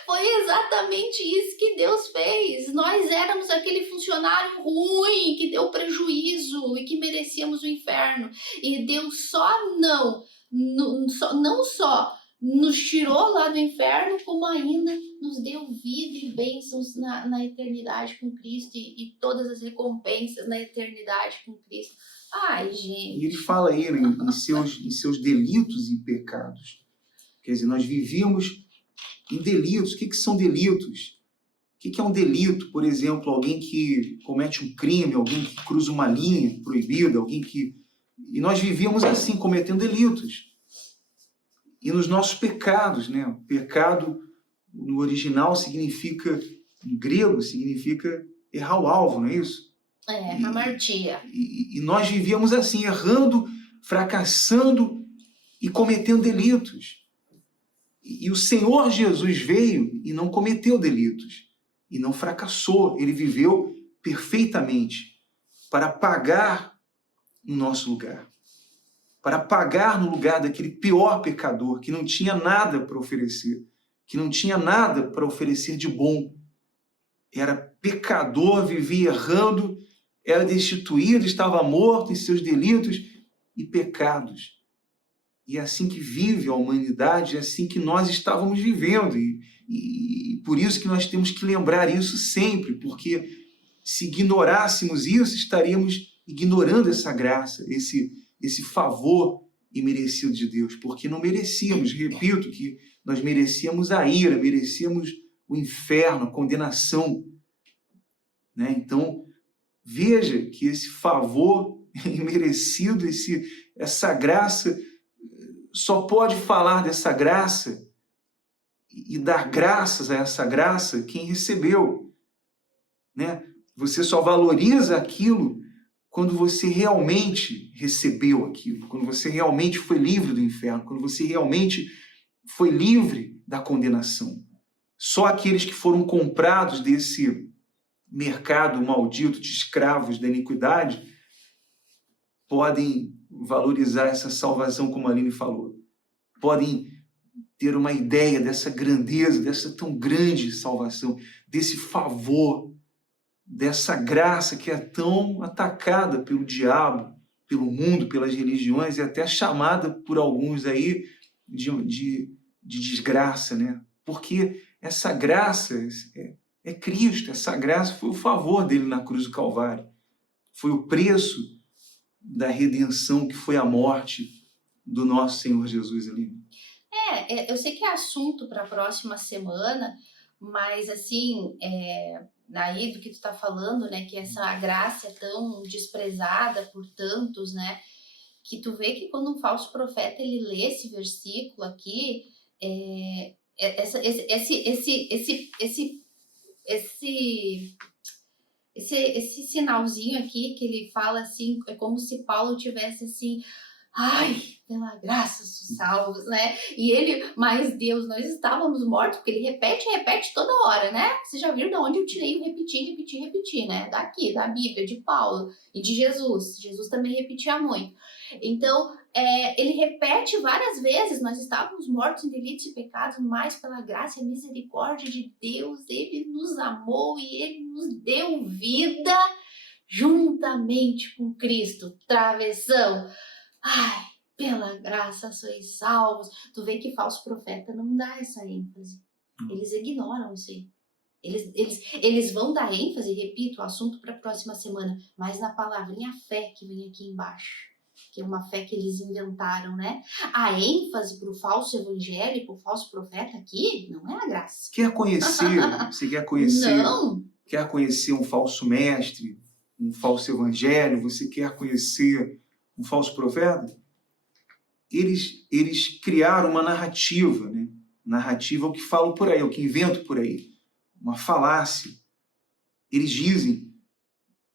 Foi exatamente isso que Deus fez. Nós éramos aquele funcionário ruim que deu prejuízo e que merecíamos o inferno. E Deus não só nos tirou lá do inferno, como ainda nos deu vida e bênçãos na eternidade com Cristo e todas as recompensas na eternidade com Cristo. Ai, gente. E ele fala aí em seus delitos e pecados. Quer dizer, nós vivíamos em delitos. O que são delitos? O que é um delito? Por exemplo, alguém que comete um crime, alguém que cruza uma linha proibida, alguém que... E nós vivíamos assim, cometendo delitos. E nos nossos pecados, né? O pecado, no original, significa, em grego, significa errar o alvo, não é isso? Hamartia. E nós vivíamos assim, errando, fracassando e cometendo delitos. E o Senhor Jesus veio e não cometeu delitos. E não fracassou. Ele viveu perfeitamente para pagar no nosso lugar. Para pagar no lugar daquele pior pecador que não tinha nada para oferecer. Que não tinha nada para oferecer de bom. Era pecador, vivia errando, era destituído, estava morto em seus delitos e pecados. E é assim que vive a humanidade, é assim que nós estávamos vivendo. E por isso que nós temos que lembrar isso sempre, porque se ignorássemos isso, estaríamos ignorando essa graça, esse favor imerecido de Deus, porque não merecíamos, repito, que nós merecíamos a ira, merecíamos o inferno, a condenação. Né? Então, veja que esse favor imerecido, essa graça, só pode falar dessa graça e dar graças a essa graça quem recebeu. Né? Você só valoriza aquilo quando você realmente recebeu aquilo, quando você realmente foi livre do inferno, quando você realmente foi livre da condenação. Só aqueles que foram comprados desse mercado maldito de escravos da iniquidade podem valorizar essa salvação, como a Aline falou. Podem ter uma ideia dessa grandeza, dessa tão grande salvação, desse favor, dessa graça que é tão atacada pelo diabo, pelo mundo, pelas religiões, e até chamada por alguns aí de desgraça, né? Porque essa graça é Cristo, essa graça foi o favor dele na cruz do Calvário. Foi o preço da redenção, que foi a morte do nosso Senhor Jesus ali. Eu sei que é assunto para a próxima semana, mas assim, aí do que tu está falando, né, que essa graça é tão desprezada por tantos, né, que tu vê que quando um falso profeta ele lê esse versículo aqui, esse sinalzinho aqui que ele fala assim, é como se Paulo tivesse assim, ai, pela graça somos salvos, né? E ele, mas Deus, nós estávamos mortos, porque ele repete toda hora, né? Vocês já viram de onde eu tirei o repetir, né? Daqui, da Bíblia, de Paulo e de Jesus. Jesus também repetia muito. Então, ele repete várias vezes, nós estávamos mortos em delitos e pecados, mas pela graça e misericórdia de Deus, ele nos amou e ele nos deu vida juntamente com Cristo. Travessão. Ai, pela graça sois salvos. Tu vê que falso profeta não dá essa ênfase. Eles ignoram isso aí. Eles vão dar ênfase, repito, o assunto para a próxima semana, mas na palavrinha fé que vem aqui embaixo, que é uma fé que eles inventaram, né? A ênfase para o falso evangelho, para o falso profeta aqui, não é a graça. Quer conhecer? Você quer conhecer? Não. Quer conhecer um falso mestre, um falso evangelho? Você quer conhecer um falso profeta? Eles criaram uma narrativa, né? Narrativa é o que falo por aí, é o que invento por aí. Uma falácia. Eles dizem,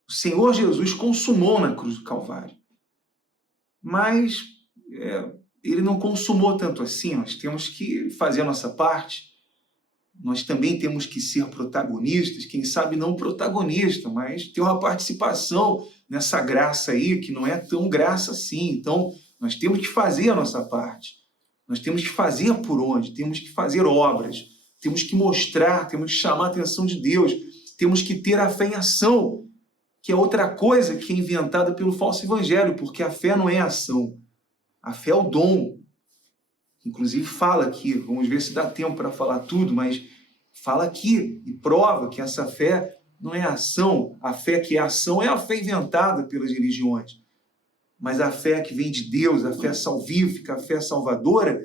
o Senhor Jesus consumou na cruz do Calvário. Mas ele não consumou tanto assim. Nós temos que fazer a nossa parte. Nós também temos que ser protagonistas, quem sabe não protagonista, mas ter uma participação nessa graça aí, que não é tão graça assim. Então, nós temos que fazer a nossa parte. Nós temos que fazer por onde? Temos que fazer obras. Temos que mostrar, temos que chamar a atenção de Deus. Temos que ter a fé em ação, que é outra coisa que é inventada pelo falso evangelho, porque a fé não é ação. A fé é o dom. inclusive fala aqui, vamos ver se dá tempo para falar tudo, mas fala aqui e prova que essa fé não é ação. A fé que é ação é a fé inventada pelas religiões. Mas a fé que vem de Deus, a fé salvífica, a fé salvadora,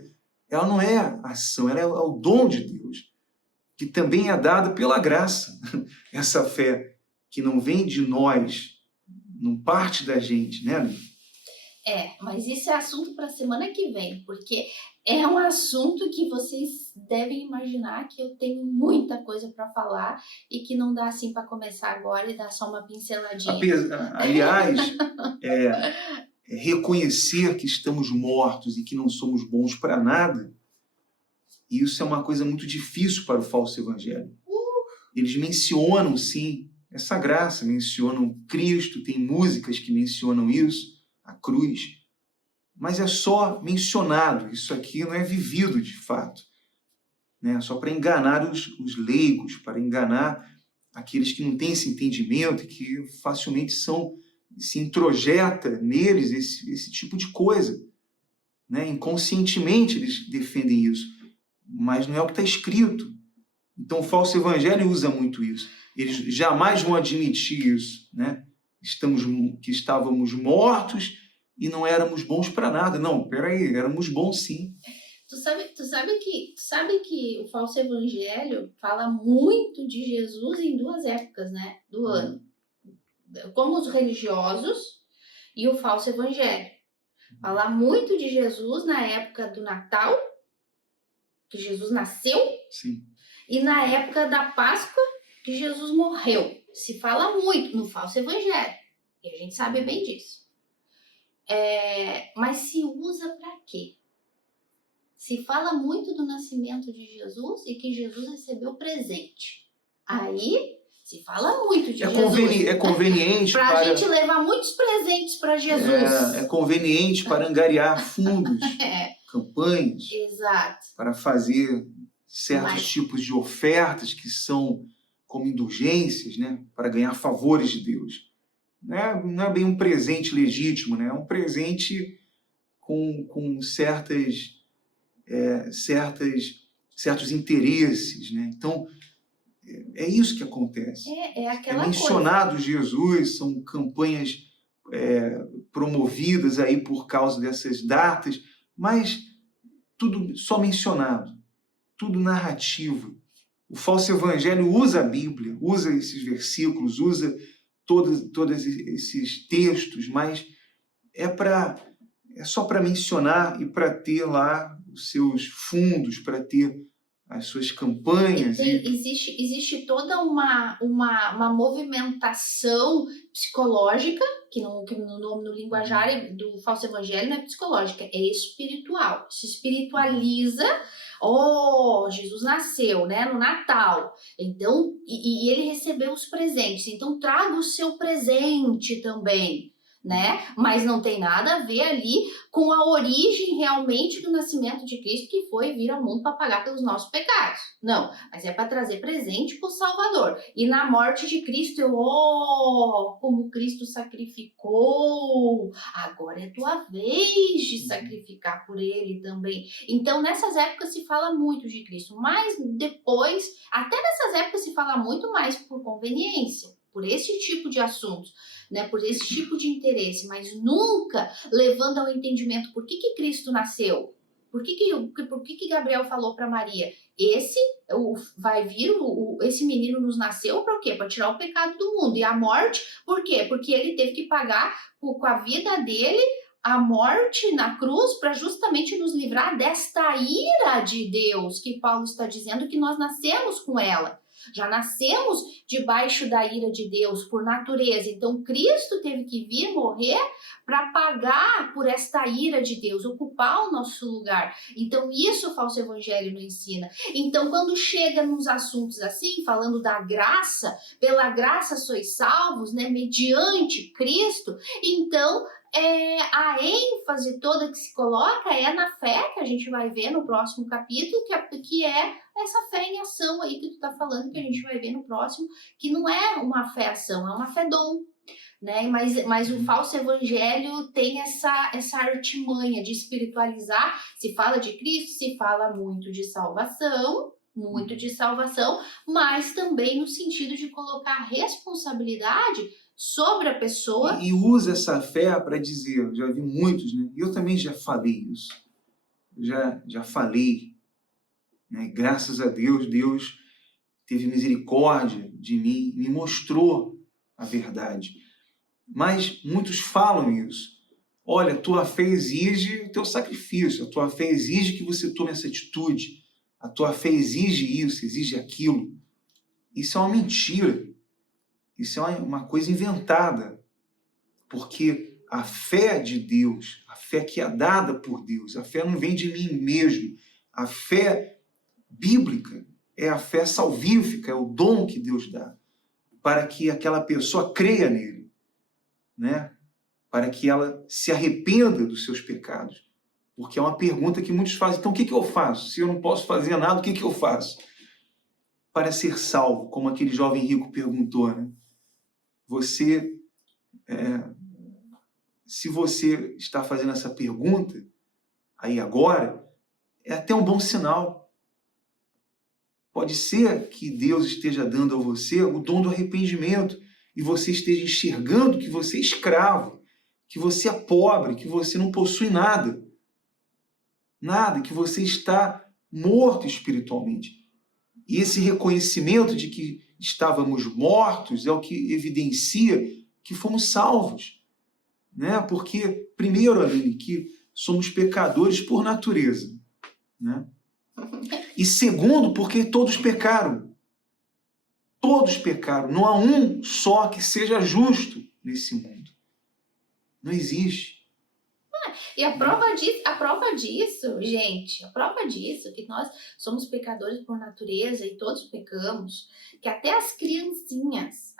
ela não é ação, ela é o dom de Deus, que também é dado pela graça. Essa fé que não vem de nós, não parte da gente, né, Aline? Mas isso é assunto para a semana que vem, porque é um assunto que vocês devem imaginar que eu tenho muita coisa para falar e que não dá assim para começar agora e dar só uma pinceladinha. Aliás, reconhecer que estamos mortos e que não somos bons para nada, isso é uma coisa muito difícil para o falso evangelho. Eles mencionam, sim, essa graça, mencionam Cristo, tem músicas que mencionam isso, a cruz, mas é só mencionado, isso aqui não é vivido de fato, né? Só para enganar os leigos, para enganar aqueles que não têm esse entendimento e que facilmente se introjeta neles esse tipo de coisa, né? Inconscientemente eles defendem isso, mas não é o que está escrito. Então o falso evangelho usa muito isso. Eles jamais vão admitir isso, né? Que estávamos mortos e não éramos bons para nada. Não, peraí, éramos bons sim. Tu sabe que o falso evangelho fala muito de Jesus em duas épocas, né, do ano. Como os religiosos e o falso evangelho. Fala muito de Jesus na época do Natal, que Jesus nasceu. Sim. E na época da Páscoa, que Jesus morreu. Se fala muito no falso evangelho. E a gente sabe bem disso. Mas se usa para quê? Se fala muito do nascimento de Jesus e que Jesus recebeu presente. Aí se fala muito de Jesus. É conveniente para a gente levar muitos presentes para Jesus. É conveniente para angariar fundos, campanhas. Exato. Para fazer certos tipos de ofertas que são como indulgências, né? Para ganhar favores de Deus. Não é bem um presente legítimo, né? É um presente com certos interesses, né? Então, é isso que acontece. Aquela é mencionado coisa. Jesus, são campanhas promovidas aí por causa dessas datas, mas tudo só mencionado, tudo narrativo. O falso evangelho usa a Bíblia, usa esses versículos, usa todos esses textos, mas é só para mencionar e para ter lá os seus fundos, para ter as suas campanhas. Existe toda uma movimentação psicológica, que no linguajar do falso evangelho não é psicológica, é espiritual. Se espiritualiza. Jesus nasceu, né, no Natal. Então, e ele recebeu os presentes. Então, traga o seu presente também, né? Mas não tem nada a ver ali com a origem realmente do nascimento de Cristo, que foi vir ao mundo para pagar pelos nossos pecados. Não, mas é para trazer presente para o Salvador. E na morte de Cristo, como Cristo sacrificou, agora é tua vez de sacrificar por ele também. Então, nessas épocas se fala muito de Cristo, mas depois, até nessas épocas se fala muito mais por conveniência, por esse tipo de assuntos, né, por esse tipo de interesse, mas nunca levando ao entendimento por que Cristo nasceu, por que Gabriel falou para Maria, esse menino nos nasceu para o quê? Para tirar o pecado do mundo. E a morte, por quê? Porque ele teve que pagar com a vida dele a morte na cruz para justamente nos livrar desta ira de Deus, que Paulo está dizendo que nós nascemos com ela. Já nascemos debaixo da ira de Deus por natureza. Então, Cristo teve que vir morrer para pagar por esta ira de Deus, ocupar o nosso lugar. Então, isso o falso evangelho não ensina. Então, quando chega nos assuntos assim, falando da graça, pela graça sois salvos, né, mediante Cristo, então a ênfase toda que se coloca é na fé, que a gente vai ver no próximo capítulo, que é essa fé em ação aí que tu tá falando, que a gente vai ver no próximo, que não é uma fé ação, é uma fé dom. né? Mas o falso evangelho tem essa artimanha de espiritualizar. Se fala de Cristo, se fala muito de salvação, mas também no sentido de colocar responsabilidade sobre a pessoa. E usa essa fé para dizer, eu já vi muitos, né? Eu também já falei isso. Já falei, né? Graças a Deus, Deus teve misericórdia de mim, me mostrou a verdade. Mas muitos falam isso. Olha, a tua fé exige o teu sacrifício, a tua fé exige que você tome essa atitude, a tua fé exige isso, exige aquilo. Isso é uma mentira. Isso é uma coisa inventada. Porque a fé de Deus, a fé que é dada por Deus, a fé não vem de mim mesmo. A fé bíblica é a fé salvífica, é o dom que Deus dá para que aquela pessoa creia nele, né? Para que ela se arrependa dos seus pecados. Porque é uma pergunta que muitos fazem. Então, o que eu faço? Se eu não posso fazer nada, o que eu faço? Para ser salvo, como aquele jovem rico perguntou, né? Se você está fazendo essa pergunta, aí agora, é até um bom sinal. Pode ser que Deus esteja dando a você o dom do arrependimento e você esteja enxergando que você é escravo, que você é pobre, que você não possui nada. Nada, que você está morto espiritualmente. E esse reconhecimento de que estávamos mortos é o que evidencia que fomos salvos. Né? Porque, primeiro, Aline, que somos pecadores por natureza. Né? E segundo, porque todos pecaram. Todos pecaram. Não há um só que seja justo nesse mundo. Não existe. E a prova disso, gente, que nós somos pecadores por natureza e todos pecamos, que até as criancinhas,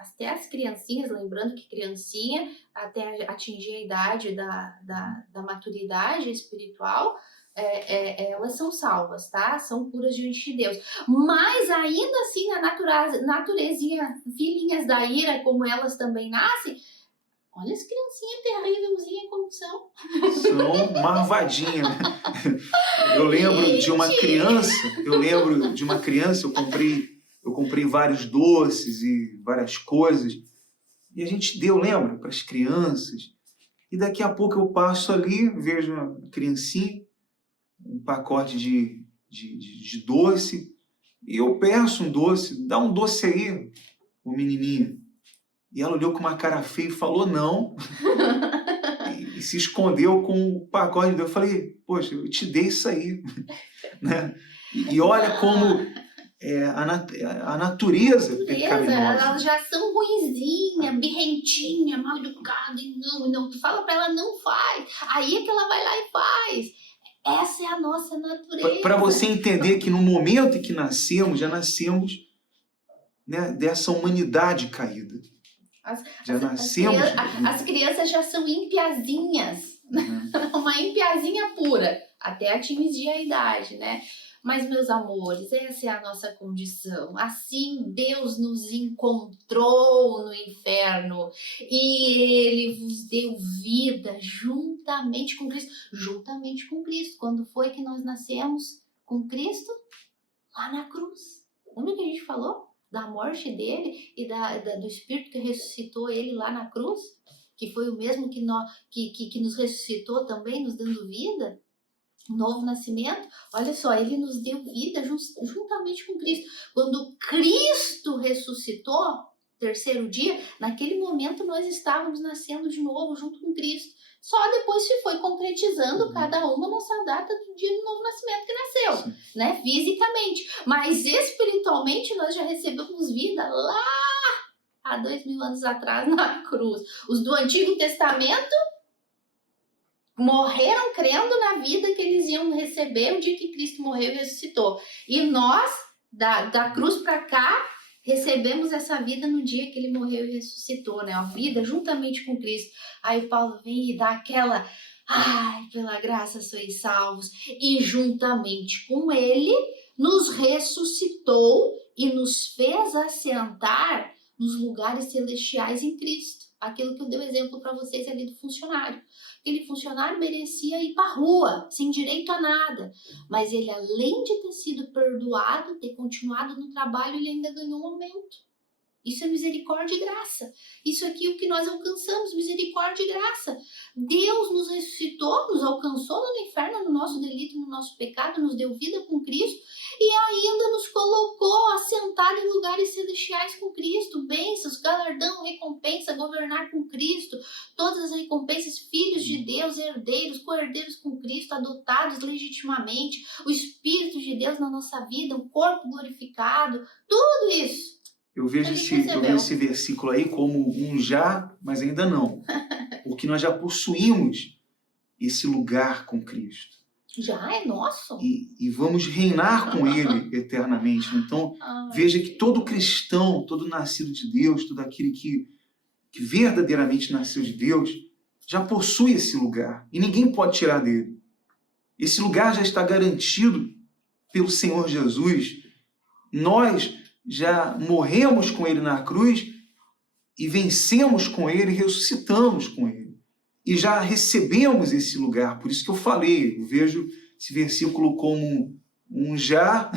lembrando que criancinha, até atingir a idade da maturidade espiritual, elas são salvas, tá? São puras diante de Deus. Mas ainda assim, a naturezinha, filhinhas da ira, como elas também nascem, olha as criancinhas terrívelzinhas como são. São marvadinhas. Eu lembro de uma criança, eu comprei vários doces e várias coisas, e a gente deu, lembra, para as crianças. E daqui a pouco eu passo ali, vejo a criancinha, um pacote de doce, e eu peço um doce, dá um doce aí, o menininho. E ela olhou com uma cara feia e falou não. e se escondeu com o pacote. Eu falei, poxa, eu te dei isso aí. Né? E olha como a natureza pecaminosa. Elas já são ruinzinhas, birrentinha, mal educada, e não. Tu fala pra ela, não faz. Aí é que ela vai lá e faz. Essa é a nossa natureza. Para você entender que no momento em que nascemos, já nascemos, né, dessa humanidade caída. As crianças já são impiazinhas, uma impiazinha pura, até atingir a idade, né? Mas, meus amores, essa é a nossa condição. Assim Deus nos encontrou no inferno e Ele vos deu vida juntamente com Cristo. Juntamente com Cristo. Quando foi que nós nascemos com Cristo? Lá na cruz. Lembra que a gente falou? Da morte dele e do Espírito que ressuscitou ele lá na cruz, que foi o mesmo que nos ressuscitou também, nos dando vida, novo nascimento. Olha só, ele nos deu vida juntamente com Cristo. Quando Cristo ressuscitou, terceiro dia, naquele momento nós estávamos nascendo de novo junto com Cristo. Só depois se foi concretizando cada uma nossa data do dia do novo nascimento que nasceu, né? Fisicamente. Mas espiritualmente nós já recebemos vida lá há 2000 anos atrás na cruz. Os do Antigo Testamento morreram crendo na vida que eles iam receber o dia que Cristo morreu e ressuscitou. E nós, da cruz para cá, recebemos essa vida no dia que ele morreu e ressuscitou, né? A vida juntamente com Cristo. Aí Paulo vem e dá aquela, pela graça sois salvos. E juntamente com ele, nos ressuscitou e nos fez assentar nos lugares celestiais em Cristo. Aquilo que eu dei o exemplo para vocês ali do funcionário. Aquele funcionário merecia ir para a rua, sem direito a nada. Mas ele, além de ter sido perdoado, ter continuado no trabalho, ele ainda ganhou um aumento. Isso é misericórdia e graça. Isso aqui é o que nós alcançamos, misericórdia e graça. Deus nos ressuscitou, nos alcançou no inferno, no nosso delito, no nosso pecado, nos deu vida com Cristo e ainda nos colocou assentado em lugares celestiais com Cristo. Bênçãos, galardão, recompensa, governar com Cristo. Todas as recompensas, filhos de Deus, herdeiros, co-herdeiros com Cristo, adotados legitimamente, o Espírito de Deus na nossa vida, o corpo glorificado, tudo isso. Eu vejo esse versículo aí como um já, mas ainda não. Porque nós já possuímos esse lugar com Cristo. Já é nosso. E vamos reinar com Ele eternamente. Então, veja que todo cristão, todo nascido de Deus, todo aquele que verdadeiramente nasceu de Deus, já possui esse lugar. E ninguém pode tirar dele. Esse lugar já está garantido pelo Senhor Jesus. Nós já morremos com Ele na cruz e vencemos com Ele, ressuscitamos com Ele. E já recebemos esse lugar. Por isso que eu falei, eu vejo esse versículo como um já,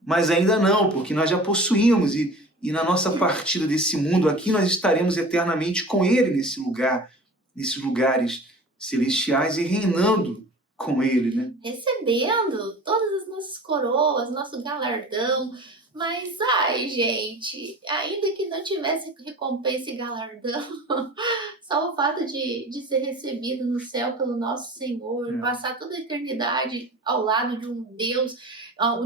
mas ainda não, porque nós já possuímos. E na nossa partida desse mundo aqui, nós estaremos eternamente com Ele nesse lugar, nesses lugares celestiais e reinando com Ele, né? Recebendo todas as nossas coroas, nosso galardão. Mas, ai, gente, ainda que não tivesse recompensa e galardão, só o fato de ser recebido no céu pelo nosso Senhor, passar toda a eternidade ao lado de um Deus,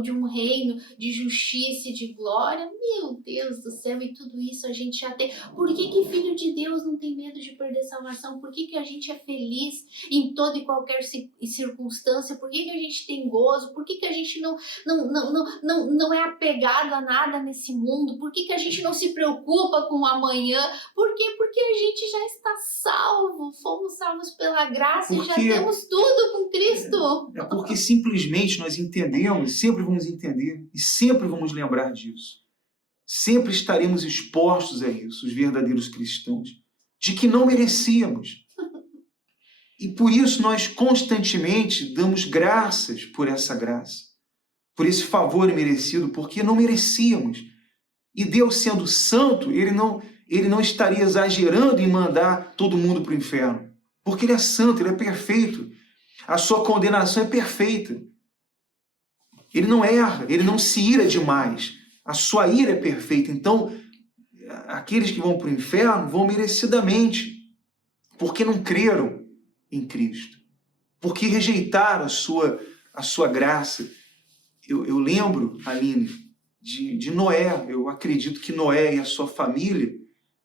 de um reino de justiça e de glória, meu Deus do céu, e tudo isso a gente já tem. Por que filho de Deus não tem medo de perder salvação? Por que a gente é feliz em toda e qualquer circunstância? Por que a gente tem gozo? Por que a gente não é apegado a nada nesse mundo? Por que a gente não se preocupa com o amanhã? Por quê? Porque a gente já está salvo, fomos salvos pela graça e já temos tudo com Cristo. É porque simplesmente nós entendemos, sempre vamos entender e sempre vamos lembrar disso. Sempre estaremos expostos a isso, os verdadeiros cristãos, de que não merecíamos. E por isso nós constantemente damos graças por essa graça, por esse favor imerecido, porque não merecíamos. E Deus, sendo santo, ele não estaria exagerando em mandar todo mundo para o inferno, porque Ele é santo, Ele é perfeito. A sua condenação é perfeita. Ele não erra, Ele não se ira demais. A sua ira é perfeita. Então, aqueles que vão para o inferno vão merecidamente, porque não creram em Cristo, porque rejeitaram a sua graça. Eu lembro, Aline, de Noé. Eu acredito que Noé e a sua família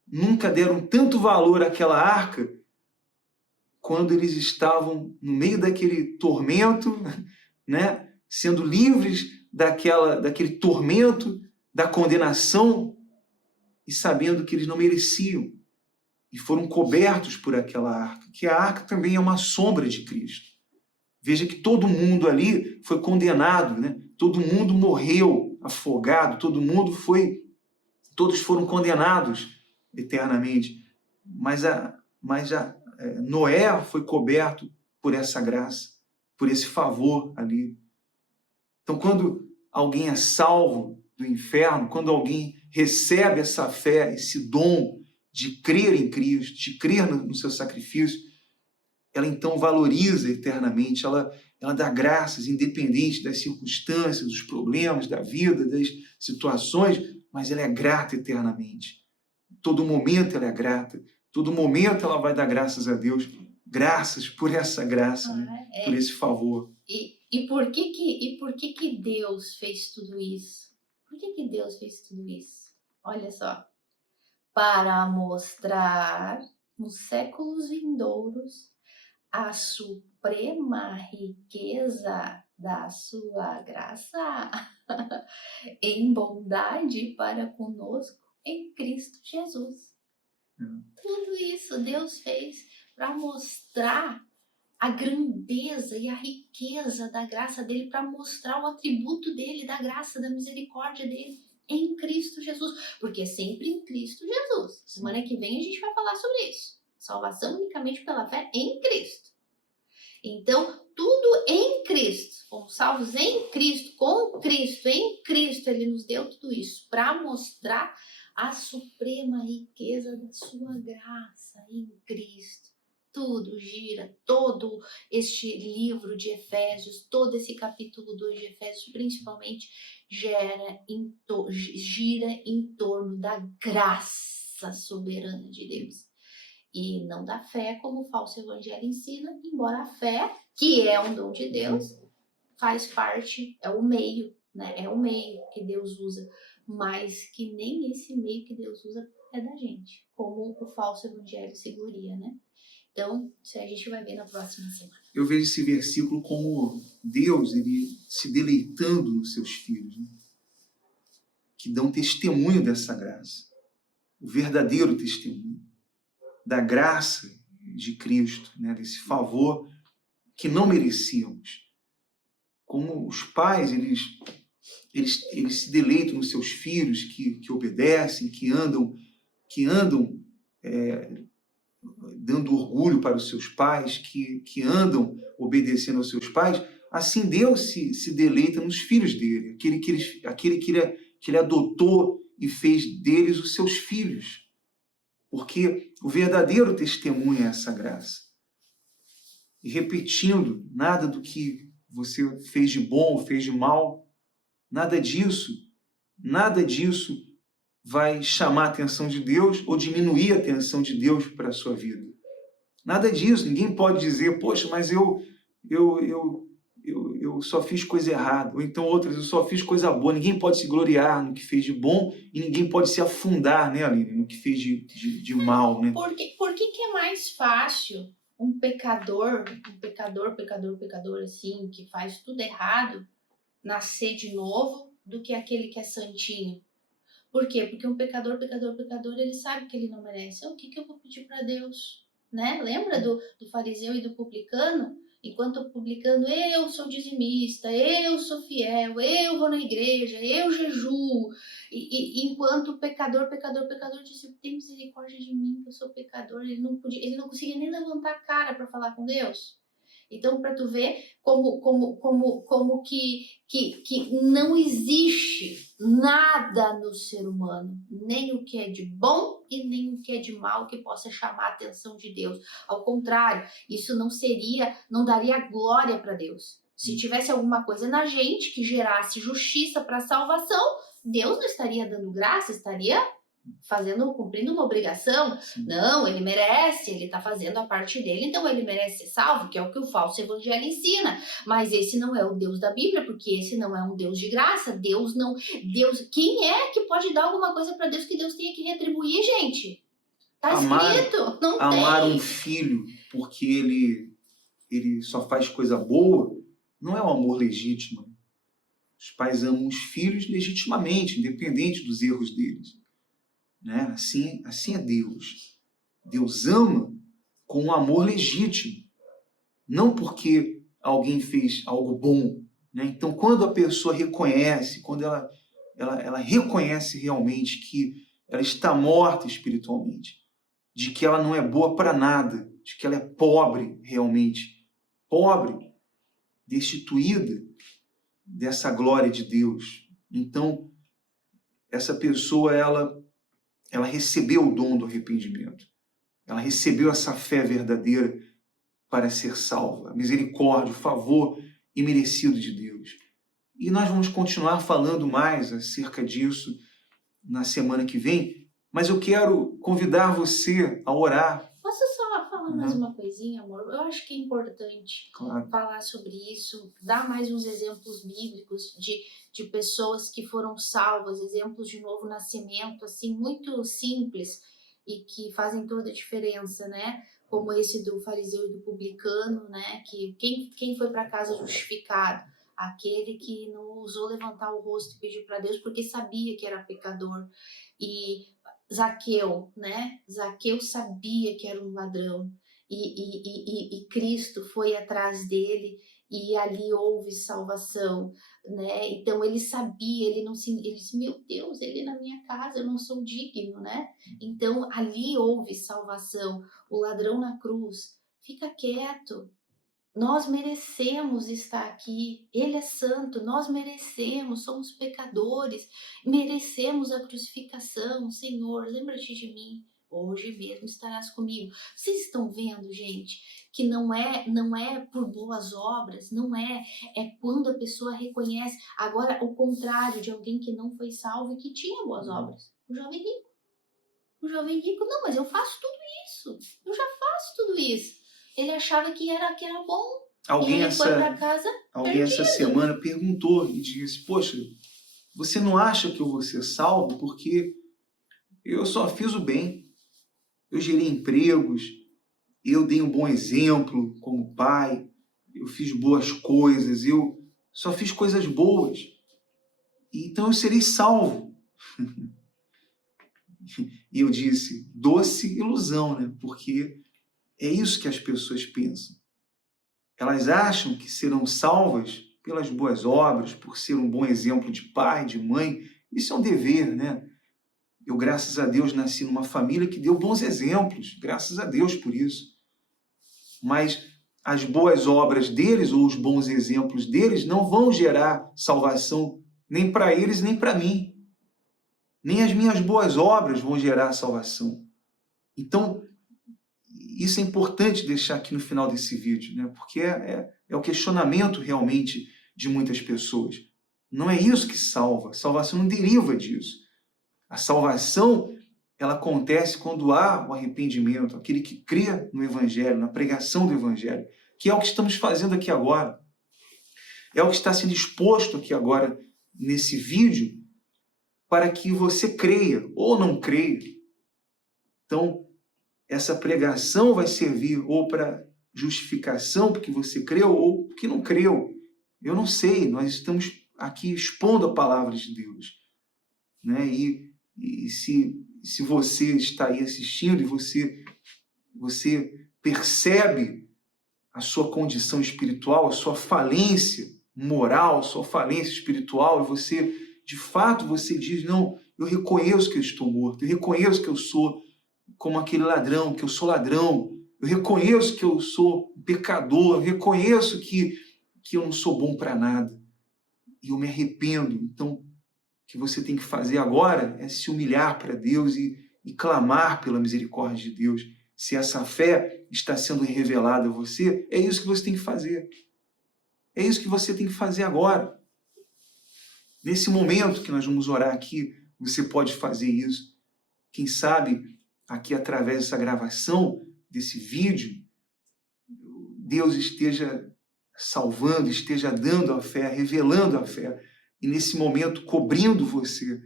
nunca deram tanto valor àquela arca quando eles estavam no meio daquele tormento, né? Sendo livres daquele tormento, da condenação, e sabendo que eles não mereciam. E foram cobertos por aquela arca, que a arca também é uma sombra de Cristo. Veja que todo mundo ali foi condenado, né? Todo mundo morreu afogado, todos foram condenados eternamente. Mas Noé foi coberto por essa graça, por esse favor ali. Então, quando alguém é salvo do inferno, quando alguém recebe essa fé, esse dom de crer em Cristo, de crer no seu sacrifício, ela então valoriza eternamente, ela dá graças, independente das circunstâncias, dos problemas da vida, das situações, mas ela é grata eternamente. Todo momento ela é grata, todo momento ela vai dar graças a Deus, graças por essa graça, né? Por esse favor. E por que Deus fez tudo isso? Por que Deus fez tudo isso? Olha só. Para mostrar nos séculos vindouros a suprema riqueza da sua graça em bondade para conosco em Cristo Jesus. Tudo isso Deus fez para mostrar a grandeza e a riqueza da graça dele, para mostrar o atributo dele, da graça, da misericórdia dele em Cristo Jesus, porque é sempre em Cristo Jesus. Semana que vem a gente vai falar sobre isso. Salvação unicamente pela fé em Cristo. Então, tudo em Cristo. Fomos salvos em Cristo, com Cristo, em Cristo. Ele nos deu tudo isso para mostrar a suprema riqueza da sua graça em Cristo. Tudo gira, todo este livro de Efésios, todo esse capítulo 2 de Efésios, principalmente, gira em torno da graça soberana de Deus. E não da fé, como o falso evangelho ensina, embora a fé, que é um dom de Deus, faz parte, é o meio, né? É o meio que Deus usa, mas que nem esse meio que Deus usa é da gente, como o falso evangelho seguria, né? Então, isso a gente vai ver na próxima semana. Eu vejo esse versículo como Deus, ele se deleitando nos seus filhos, né? Que dão testemunho dessa graça, o verdadeiro testemunho da graça de Cristo, né? Desse favor que não merecíamos. Como os pais, eles se deleitam nos seus filhos que obedecem, que andam dando orgulho para os seus pais, que andam obedecendo aos seus pais, assim Deus se deleita nos filhos dele, aquele que ele adotou e fez deles os seus filhos. Porque o verdadeiro testemunho é essa graça. E repetindo, nada do que você fez de bom ou fez de mal, nada disso vai chamar a atenção de Deus ou diminuir a atenção de Deus para a sua vida. Nada disso. Ninguém pode dizer, poxa, mas eu só fiz coisa errada. Ou então outras, eu só fiz coisa boa. Ninguém pode se gloriar no que fez de bom e ninguém pode se afundar, né, Aline, no que fez de mal, né? Por que é mais fácil um pecador, assim, que faz tudo errado, nascer de novo, do que aquele que é santinho? Por quê? Porque um pecador, ele sabe que ele não merece. O que eu vou pedir para Deus? Né? Lembra do fariseu e do publicano? Enquanto o publicano, eu sou dizimista, eu sou fiel, eu vou na igreja, eu jejuo. E enquanto o pecador disse, tem misericórdia de mim, que eu sou pecador. Ele não conseguia nem levantar a cara para falar com Deus. Então, para tu ver como que não existe nada no ser humano, nem o que é de bom e nem o que é de mal que possa chamar a atenção de Deus. Ao contrário, isso não daria glória para Deus. Se tivesse alguma coisa na gente que gerasse justiça para salvação, Deus não estaria dando graça, estaria cumprindo uma obrigação. Sim. Não, ele merece, ele está fazendo a parte dele, então ele merece ser salvo, que é o que o falso evangelho ensina. Mas esse não é o Deus da Bíblia, porque esse não é um Deus de graça. Deus, quem é que pode dar alguma coisa para Deus que Deus tenha que retribuir, gente? Tá escrito, não tem. Amar um filho porque ele só faz coisa boa, não é um amor legítimo. Os pais amam os filhos legitimamente, independente dos erros deles. Né? Assim é Deus. Deus ama com um amor legítimo, não porque alguém fez algo bom. Né? Então, quando a pessoa reconhece, quando ela reconhece realmente que ela está morta espiritualmente, de que ela não é boa para nada, de que ela é pobre realmente, pobre, destituída dessa glória de Deus. Então, essa pessoa, ela recebeu o dom do arrependimento. Ela recebeu essa fé verdadeira para ser salva. A misericórdia, o favor imerecido de Deus. E nós vamos continuar falando mais acerca disso na semana que vem, mas eu quero convidar você a orar. Posso só falar mais uma coisinha, amor? Eu acho que é importante falar sobre isso, dar mais uns exemplos bíblicos de pessoas que foram salvas, exemplos de novo nascimento, assim, muito simples e que fazem toda a diferença, né? Como esse do fariseu e do publicano, né? Que quem foi para casa justificado? Aquele que não ousou levantar o rosto e pedir para Deus porque sabia que era pecador. E Zaqueu, né? Zaqueu sabia que era um ladrão e Cristo foi atrás dele e ali houve salvação, né? Então ele sabia, ele disse, meu Deus, ele na minha casa, eu não sou digno, né? Então ali houve salvação. O ladrão na cruz, fica quieto. Nós merecemos estar aqui, Ele é santo, nós merecemos, somos pecadores, merecemos a crucificação. Senhor, lembra-te de mim, hoje mesmo estarás comigo. Vocês estão vendo, gente, que não é por boas obras, não é, é quando a pessoa reconhece. Agora, o contrário de alguém que não foi salvo e que tinha boas obras. O jovem rico. O jovem rico, não, mas eu faço tudo isso, eu já faço tudo isso. Ele achava que era bom. Alguém e ele foi para casa Alguém essa semana perguntou e disse, poxa, você não acha que eu vou ser salvo porque eu só fiz o bem, eu gerei empregos, eu dei um bom exemplo como pai, eu fiz boas coisas, eu só fiz coisas boas, então eu serei salvo. E eu disse, doce ilusão, né? Porque é isso que as pessoas pensam. Elas acham que serão salvas pelas boas obras, por ser um bom exemplo de pai, de mãe. Isso é um dever, né? Eu, graças a Deus, nasci numa família que deu bons exemplos. Graças a Deus por isso. Mas as boas obras deles ou os bons exemplos deles não vão gerar salvação nem para eles, nem para mim. Nem as minhas boas obras vão gerar salvação. Então, isso é importante deixar aqui no final desse vídeo, né? Porque é o questionamento realmente de muitas pessoas. Não é isso que salva. A salvação não deriva disso. A salvação, ela acontece quando há o arrependimento, aquele que crê no Evangelho, na pregação do Evangelho, que é o que estamos fazendo aqui agora. É o que está sendo exposto aqui agora nesse vídeo para que você creia ou não creia. Então, essa pregação vai servir ou para justificação porque você creu ou porque não creu. Eu não sei, nós estamos aqui expondo a palavra de Deus, né? E se você está aí assistindo e você percebe a sua condição espiritual, a sua falência moral, a sua falência espiritual, e você, de fato, você diz, não, eu reconheço que eu estou morto, eu reconheço que eu sou como aquele ladrão, que eu sou ladrão, eu reconheço que eu sou pecador, eu reconheço que eu não sou bom para nada, e eu me arrependo. Então, o que você tem que fazer agora é se humilhar para Deus e clamar pela misericórdia de Deus. Se essa fé está sendo revelada a você, é isso que você tem que fazer. É isso que você tem que fazer agora. Nesse momento que nós vamos orar aqui, você pode fazer isso. Quem sabe, aqui através dessa gravação, desse vídeo, Deus esteja salvando, esteja dando a fé, revelando a fé, e nesse momento cobrindo você,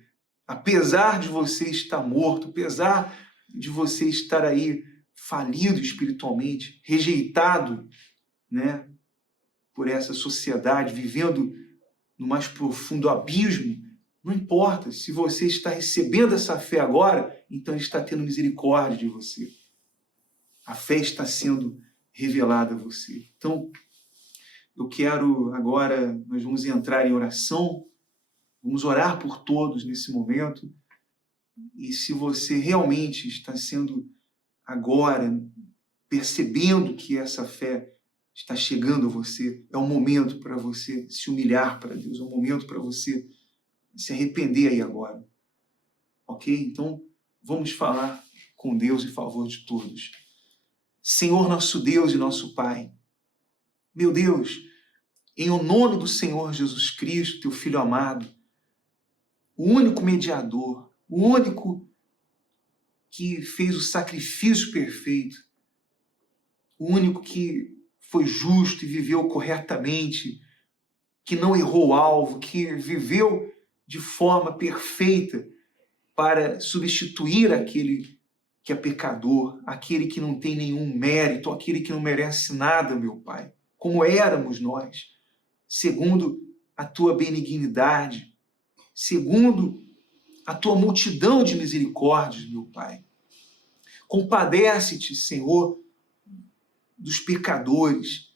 apesar de você estar morto, apesar de você estar aí falido espiritualmente, rejeitado, né, por essa sociedade, vivendo no mais profundo abismo, não importa, se você está recebendo essa fé agora, então ele está tendo misericórdia de você. A fé está sendo revelada a você. Então, eu quero agora, nós vamos entrar em oração, vamos orar por todos nesse momento, e se você realmente está sendo agora, percebendo que essa fé está chegando a você, é um momento para você se humilhar para Deus, é um momento para você se arrepender aí agora. Ok? Então, vamos falar com Deus em favor de todos. Senhor nosso Deus e nosso Pai, meu Deus, em o nome do Senhor Jesus Cristo, teu Filho amado, o único mediador, o único que fez o sacrifício perfeito, o único que foi justo e viveu corretamente, que não errou o alvo, que viveu de forma perfeita para substituir aquele que é pecador, aquele que não tem nenhum mérito, aquele que não merece nada, meu Pai, como éramos nós, segundo a tua benignidade, segundo a tua multidão de misericórdias, meu Pai. Compadece-te, Senhor, dos pecadores.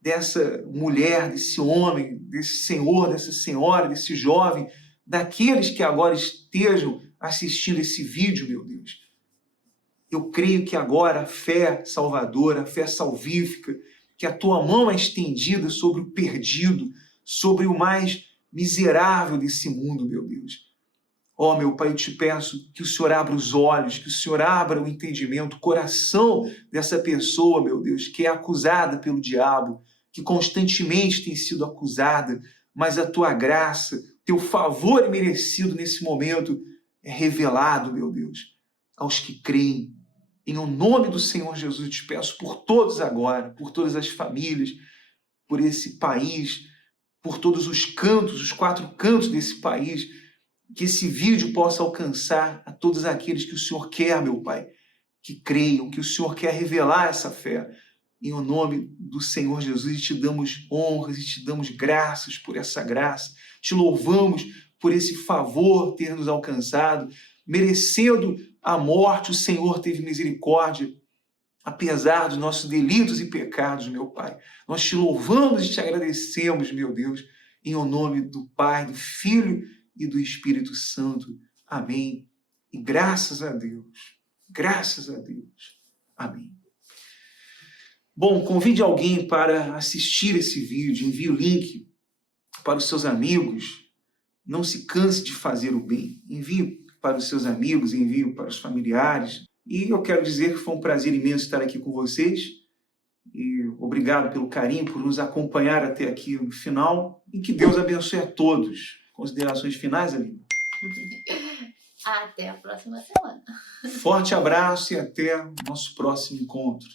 dessa mulher, desse homem, desse senhor, dessa senhora, desse jovem, daqueles que agora estejam assistindo esse vídeo, meu Deus. Eu creio que agora a fé salvadora, a fé salvífica, que a tua mão é estendida sobre o perdido, sobre o mais miserável desse mundo, meu Deus. Ó, meu Pai, eu te peço que o Senhor abra os olhos, que o Senhor abra o entendimento, o coração dessa pessoa, meu Deus, que é acusada pelo diabo, que constantemente tem sido acusada, mas a tua graça, teu favor imerecido nesse momento é revelado, meu Deus, aos que creem. Em nome do Senhor Jesus, eu te peço por todos agora, por todas as famílias, por esse país, por todos os cantos, os 4 cantos desse país, que esse vídeo possa alcançar a todos aqueles que o Senhor quer, meu Pai, que creiam, que o Senhor quer revelar essa fé. Em nome do Senhor Jesus, te damos honras e te damos graças por essa graça. Te louvamos por esse favor ter nos alcançado. Merecendo a morte, o Senhor teve misericórdia, apesar dos nossos delitos e pecados, meu Pai. Nós te louvamos e te agradecemos, meu Deus, em nome do Pai, do Filho e do Espírito Santo. Amém. E graças a Deus. Graças a Deus. Amém. Bom, convide alguém para assistir esse vídeo, envie o link para os seus amigos. Não se canse de fazer o bem. Envie para os seus amigos, envie para os familiares. E eu quero dizer que foi um prazer imenso estar aqui com vocês. E obrigado pelo carinho, por nos acompanhar até aqui no final. E que Deus abençoe a todos. Considerações finais, Aline? Até a próxima semana. Forte abraço e até o nosso próximo encontro.